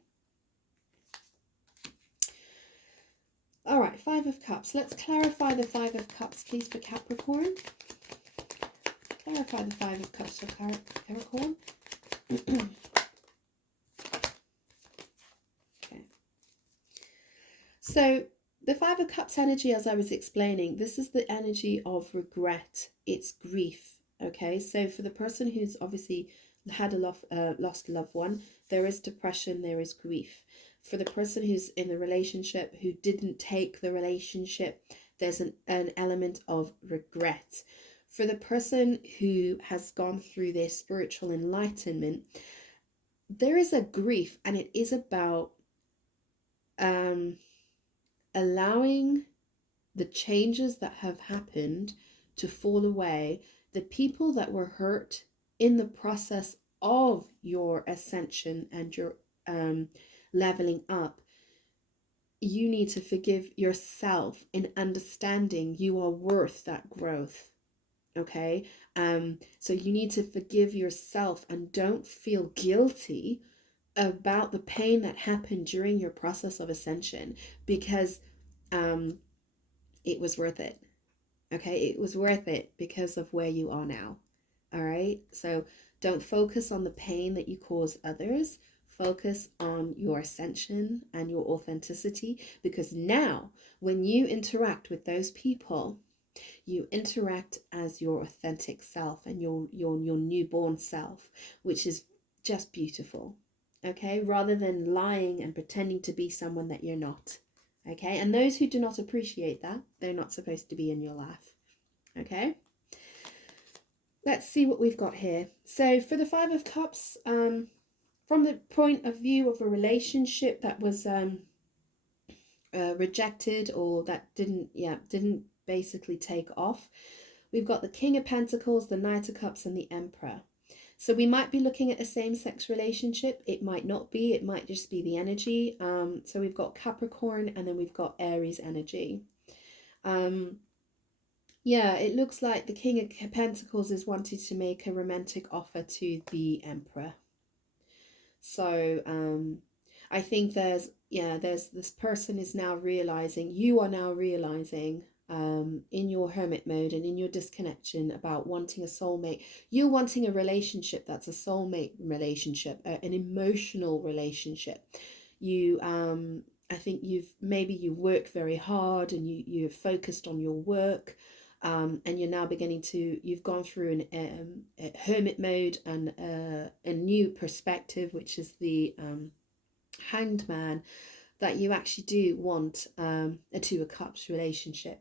All right, Five of Cups. Let's clarify the Five of Cups, please, for Capricorn. Clarify the Five of Cups for Capricorn. Okay. So the Five of Cups energy, as I was explaining, this is the energy of regret. It's grief. Okay, so for the person who's obviously had lost a loved one, there is depression, there is grief. For the person who's in the relationship who didn't take the relationship, there's an element of regret. For the person who has gone through their spiritual enlightenment, there is a grief, and it is about allowing the changes that have happened to fall away. The people that were hurt in the process of your ascension and your leveling up, you need to forgive yourself in understanding you are worth that growth. Okay, so you need to forgive yourself and don't feel guilty about the pain that happened during your process of ascension, because it was worth it. Okay, it was worth it because of where you are now. All right. So don't focus on the pain that you cause others. Focus on your ascension and your authenticity, because now when you interact with those people, you interact as your authentic self and your newborn self, which is just beautiful. Okay, rather than lying and pretending to be someone that you're not. Okay, and those who do not appreciate that, they're not supposed to be in your life. Okay, let's see what we've got here. So for the Five of Cups, from the point of view of a relationship that was rejected, or that didn't basically take off, we've got the King of Pentacles, the Knight of Cups, and the Emperor. So we might be looking at a same-sex relationship. It might not be. It might just be the energy. So we've got Capricorn, and then we've got Aries energy. Yeah, it looks like the King of Pentacles is wanting to make a romantic offer to the Emperor. So I think there's this person is now realizing, you are now realizing in your hermit mode and in your disconnection about wanting a soulmate. You're wanting a relationship that's a soulmate relationship, an emotional relationship. You I think you work very hard, and you're focused on your work. And you're now beginning to, you've gone through a hermit mode and a new perspective, which is the Hanged Man, that you actually do want a Two of Cups relationship.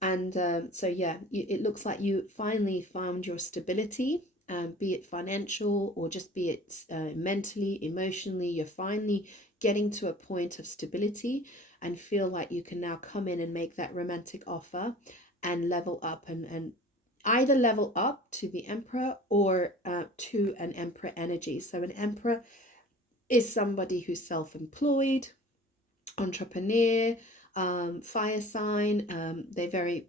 And so yeah, it looks like you finally found your stability, be it financial or just be it mentally, emotionally. You're finally getting to a point of stability and feel like you can now come in and make that romantic offer and level up, and either level up to the Emperor or to an Emperor energy. So an Emperor is somebody who's self-employed, entrepreneur, fire sign. They're very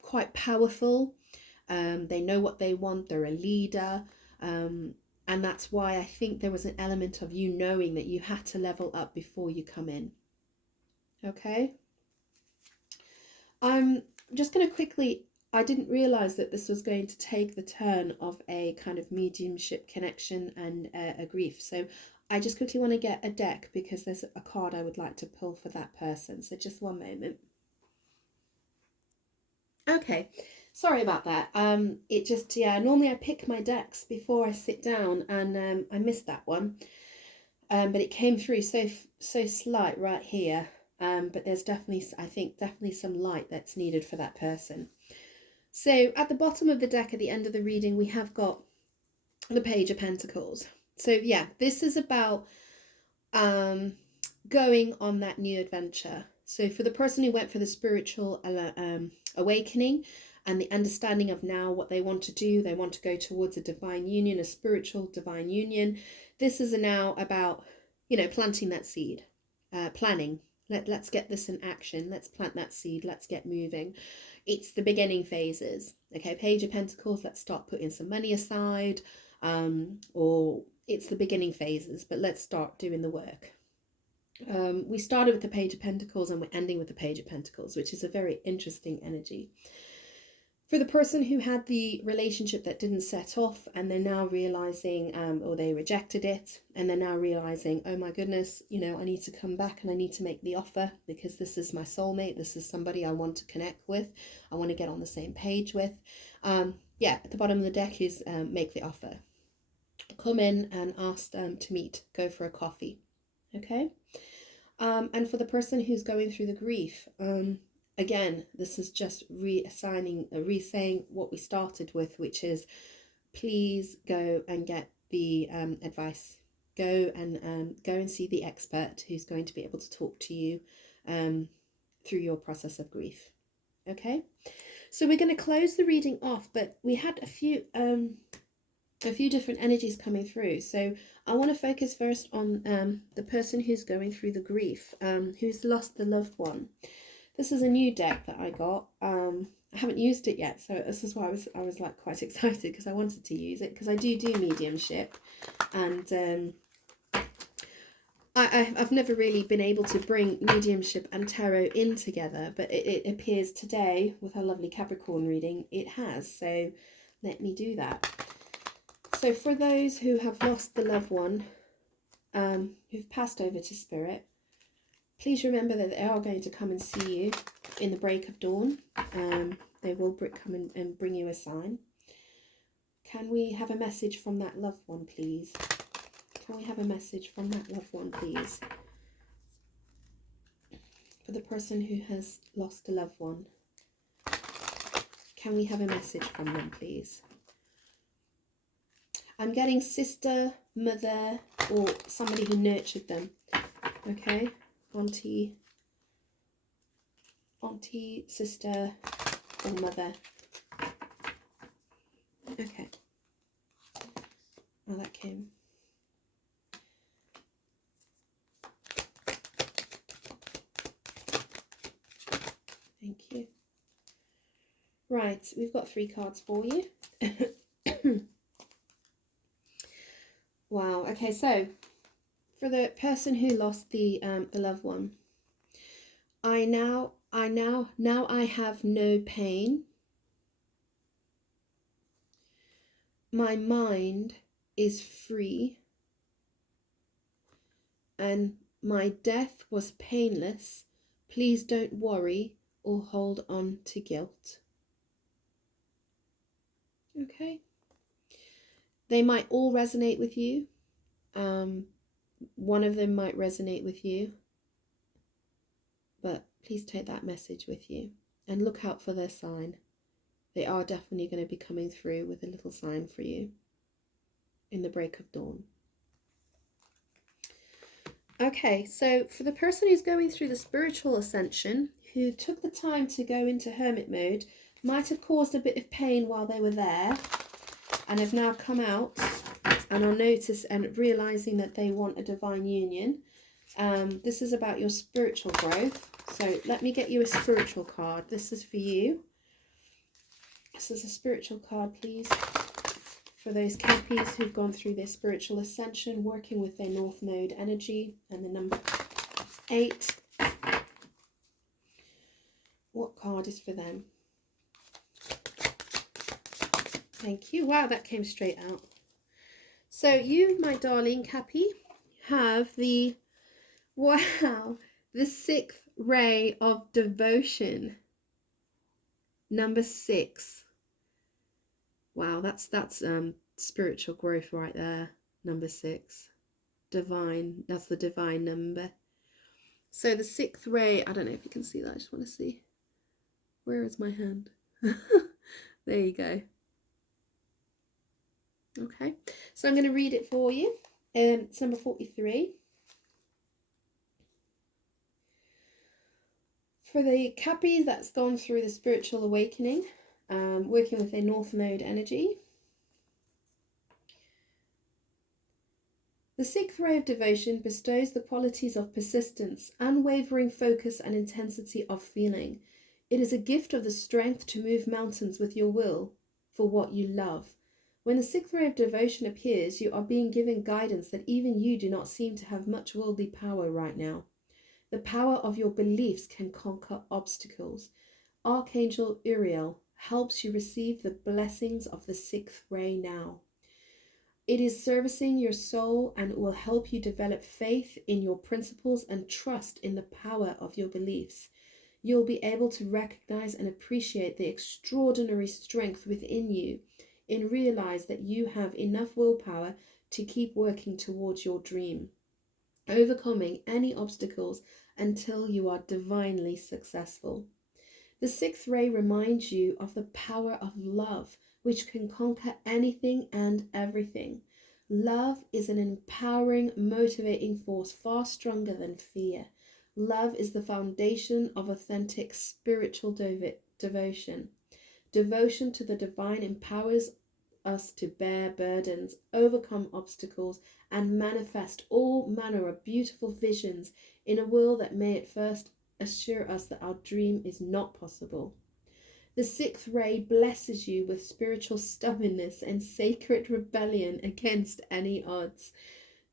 quite powerful. They know what they want. They're a leader. And that's why I think there was an element of you knowing that you had to level up before you come in. Okay. I'm just going to quickly, I didn't realize that this was going to take the turn of a kind of mediumship connection and a grief. So I just quickly want to get a deck because there's a card I would like to pull for that person. So just one moment. Okay, sorry about that. It just, normally I pick my decks before I sit down, and I missed that one. But it came through so slight right here. But there's definitely, I think, definitely some light that's needed for that person. So at the bottom of the deck at the end of the reading, we have got the Page of Pentacles. So yeah, this is about going on that new adventure. So for the person who went for the spiritual awakening and the understanding of now what they want to do, they want to go towards a divine union, a spiritual divine union. This is now about, planting that seed, planning. Let's get this in action. Let's plant that seed. Let's get moving. It's the beginning phases. Okay, Page of Pentacles, let's start putting some money aside. Or it's the beginning phases, but let's start doing the work. We started with the Page of Pentacles and we're ending with the Page of Pentacles, which is a very interesting energy. For the person who had the relationship that didn't set off and they're now realizing, or they rejected it, and they're now realizing, oh my goodness, I need to come back and I need to make the offer because this is my soulmate. This is somebody I want to connect with. I want to get on the same page with. At the bottom of the deck is make the offer. Come in and ask them to meet. Go for a coffee. Okay? And for the person who's going through the grief, again, this is just re-saying what we started with, which is please go and get the advice. Go and see the expert who's going to be able to talk to you through your process of grief. Okay, so we're going to close the reading off, but we had a few different energies coming through. So I want to focus first on the person who's going through the grief, who's lost the loved one. This is a new deck that I got. I haven't used it yet, so this is why I was like quite excited, because I wanted to use it, because I do mediumship, and I've never really been able to bring mediumship and tarot in together, but it appears today with our lovely Capricorn reading it has. So let me do that. So for those who have lost the loved one, who've passed over to spirit, please remember that they are going to come and see you in the break of dawn. They will come and bring you a sign. Can we have a message from that loved one, please? Can we have a message from that loved one, please? For the person who has lost a loved one, can we have a message from them, please? I'm getting sister, mother, or somebody who nurtured them. Okay? Auntie, sister, or mother. Okay. Oh, that came. Thank you. Right, we've got 3 cards for you. Wow. Okay, so for the person who lost the loved one, now I have no pain. My mind is free, and my death was painless. Please don't worry or hold on to guilt. Okay. They might all resonate with you. One of them might resonate with you, but please take that message with you and look out for their sign. They are definitely going to be coming through with a little sign for you in the break of dawn. Okay, so for the person who's going through the spiritual ascension, who took the time to go into hermit mode, might have caused a bit of pain while they were there, and have now come out and are noticed and realizing that they want a divine union. This is about your spiritual growth. So let me get you a spiritual card. This is for you. This is a spiritual card, please. For those Kepis who've gone through their spiritual ascension, working with their North Node energy, and the number 8. What card is for them? Thank you. Wow, that came straight out. So you, my darling Cappy, have the, wow, the 6th ray of devotion. Number 6. Wow, that's spiritual growth right there. Number 6. Divine. That's the divine number. So the 6th ray, I don't know if you can see that. I just want to see. Where is my hand? There you go. Okay, so I'm going to read it for you. It's number 43. For the Cappies that's gone through the spiritual awakening, working with their North Node energy. The 6th ray of devotion bestows the qualities of persistence, unwavering focus, and intensity of feeling. It is a gift of the strength to move mountains with your will for what you love. When the 6th ray of devotion appears, you are being given guidance that even you do not seem to have much worldly power right now. The power of your beliefs can conquer obstacles. Archangel Uriel helps you receive the blessings of the 6th ray now. It is servicing your soul and will help you develop faith in your principles and trust in the power of your beliefs. You'll be able to recognize and appreciate the extraordinary strength within you and realize that you have enough willpower to keep working towards your dream, overcoming any obstacles until you are divinely successful. The 6th ray reminds you of the power of love, which can conquer anything and everything. Love is an empowering, motivating force far stronger than fear. Love is the foundation of authentic spiritual devotion. Devotion to the divine empowers us to bear burdens, overcome obstacles, and manifest all manner of beautiful visions in a world that may at first assure us that our dream is not possible. The 6th ray blesses you with spiritual stubbornness and sacred rebellion against any odds.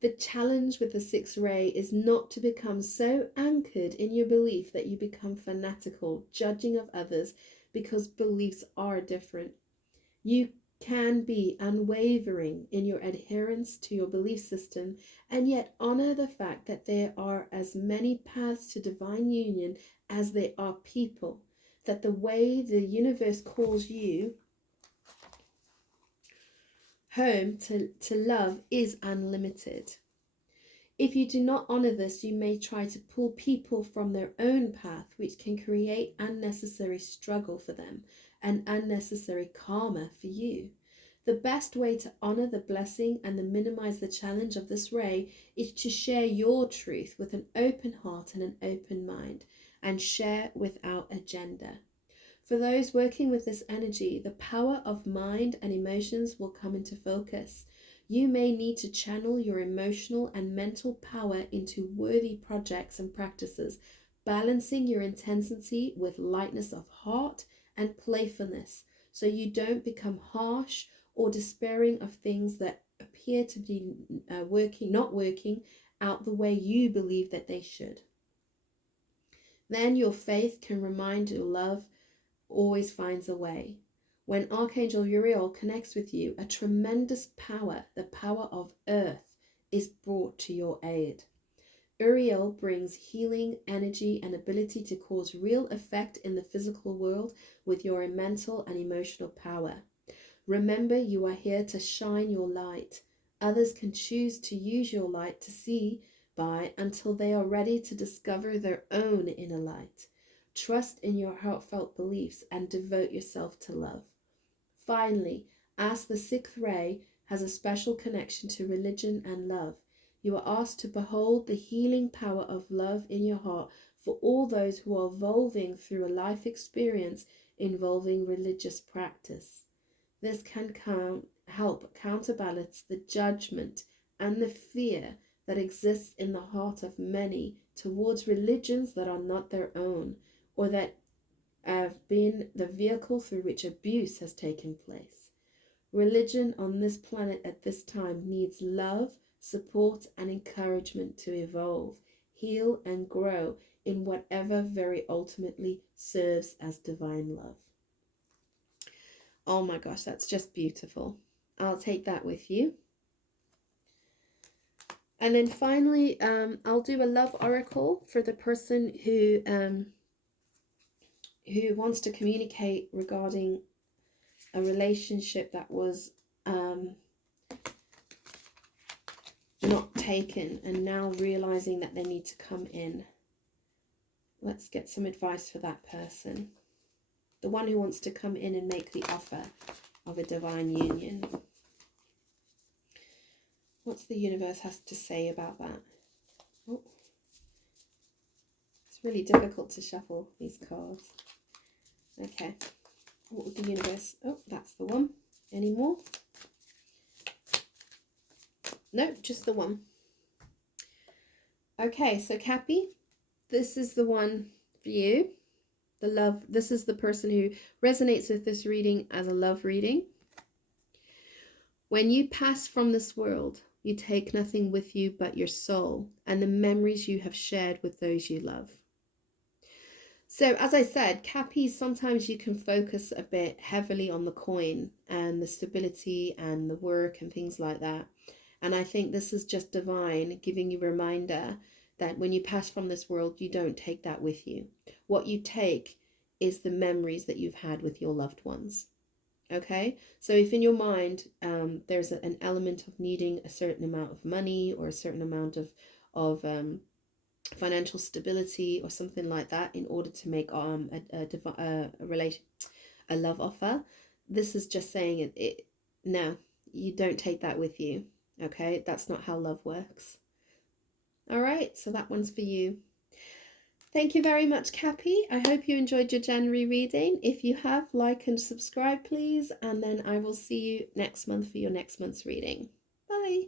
The challenge with the 6th ray is not to become so anchored in your belief that you become fanatical, judging of others because beliefs are different. You can be unwavering in your adherence to your belief system, and yet honor the fact that there are as many paths to divine union as there are people, that the way the universe calls you home to love is unlimited. If you do not honor this, you may try to pull people from their own path, which can create unnecessary struggle for them and unnecessary karma for you. The best way to honor the blessing and to minimize the challenge of this ray is to share your truth with an open heart and an open mind, and share without agenda. For those working with this energy, the power of mind and emotions will come into focus. You may need to channel your emotional and mental power into worthy projects and practices, balancing your intensity with lightness of heart and playfulness, so you don't become harsh or despairing of things that appear to be not working out the way you believe that they should. Then your faith can remind your love always finds a way. When Archangel Uriel connects with you, a tremendous power, the power of earth, is brought to your aid. Uriel brings healing, energy, and ability to cause real effect in the physical world with your mental and emotional power. Remember, you are here to shine your light. Others can choose to use your light to see by until they are ready to discover their own inner light. Trust in your heartfelt beliefs and devote yourself to love. Finally, as the sixth ray has a special connection to religion and love, you are asked to behold the healing power of love in your heart for all those who are evolving through a life experience involving religious practice. This can help counterbalance the judgment and the fear that exists in the heart of many towards religions that are not their own, or that have been the vehicle through which abuse has taken place. Religion on this planet at this time needs love, support, and encouragement to evolve, heal, and grow in whatever very ultimately serves as divine love. Oh my gosh, that's just beautiful. I'll take that with you. And then finally, I'll do a love oracle for the person who wants to communicate regarding a relationship that was not taken and now realizing that they need to come in. Let's get some advice for that person. The one who wants to come in and make the offer of a divine union. What's the universe has to say about that? Oh, it's really difficult to shuffle these cards. Okay, what would the universe... Oh, that's the one. Any more? No, just the one. Okay, so Cappy, this is the one for you. The love, this is the person who resonates with this reading as a love reading. When you pass from this world, you take nothing with you but your soul and the memories you have shared with those you love. So as I said, Cappy, sometimes you can focus a bit heavily on the coin and the stability and the work and things like that. And I think this is just divine, giving you a reminder that when you pass from this world, you don't take that with you. What you take is the memories that you've had with your loved ones. Okay, so if in your mind there's an element of needing a certain amount of money or a certain amount of financial stability or something like that in order to make a love offer, this is just saying no, you don't take that with you. Okay, that's not how love works. All right, so that one's for you. Thank you very much, Cappy. I hope you enjoyed your January reading. If you have, like and subscribe, please. And then I will see you next month for your next month's reading. Bye.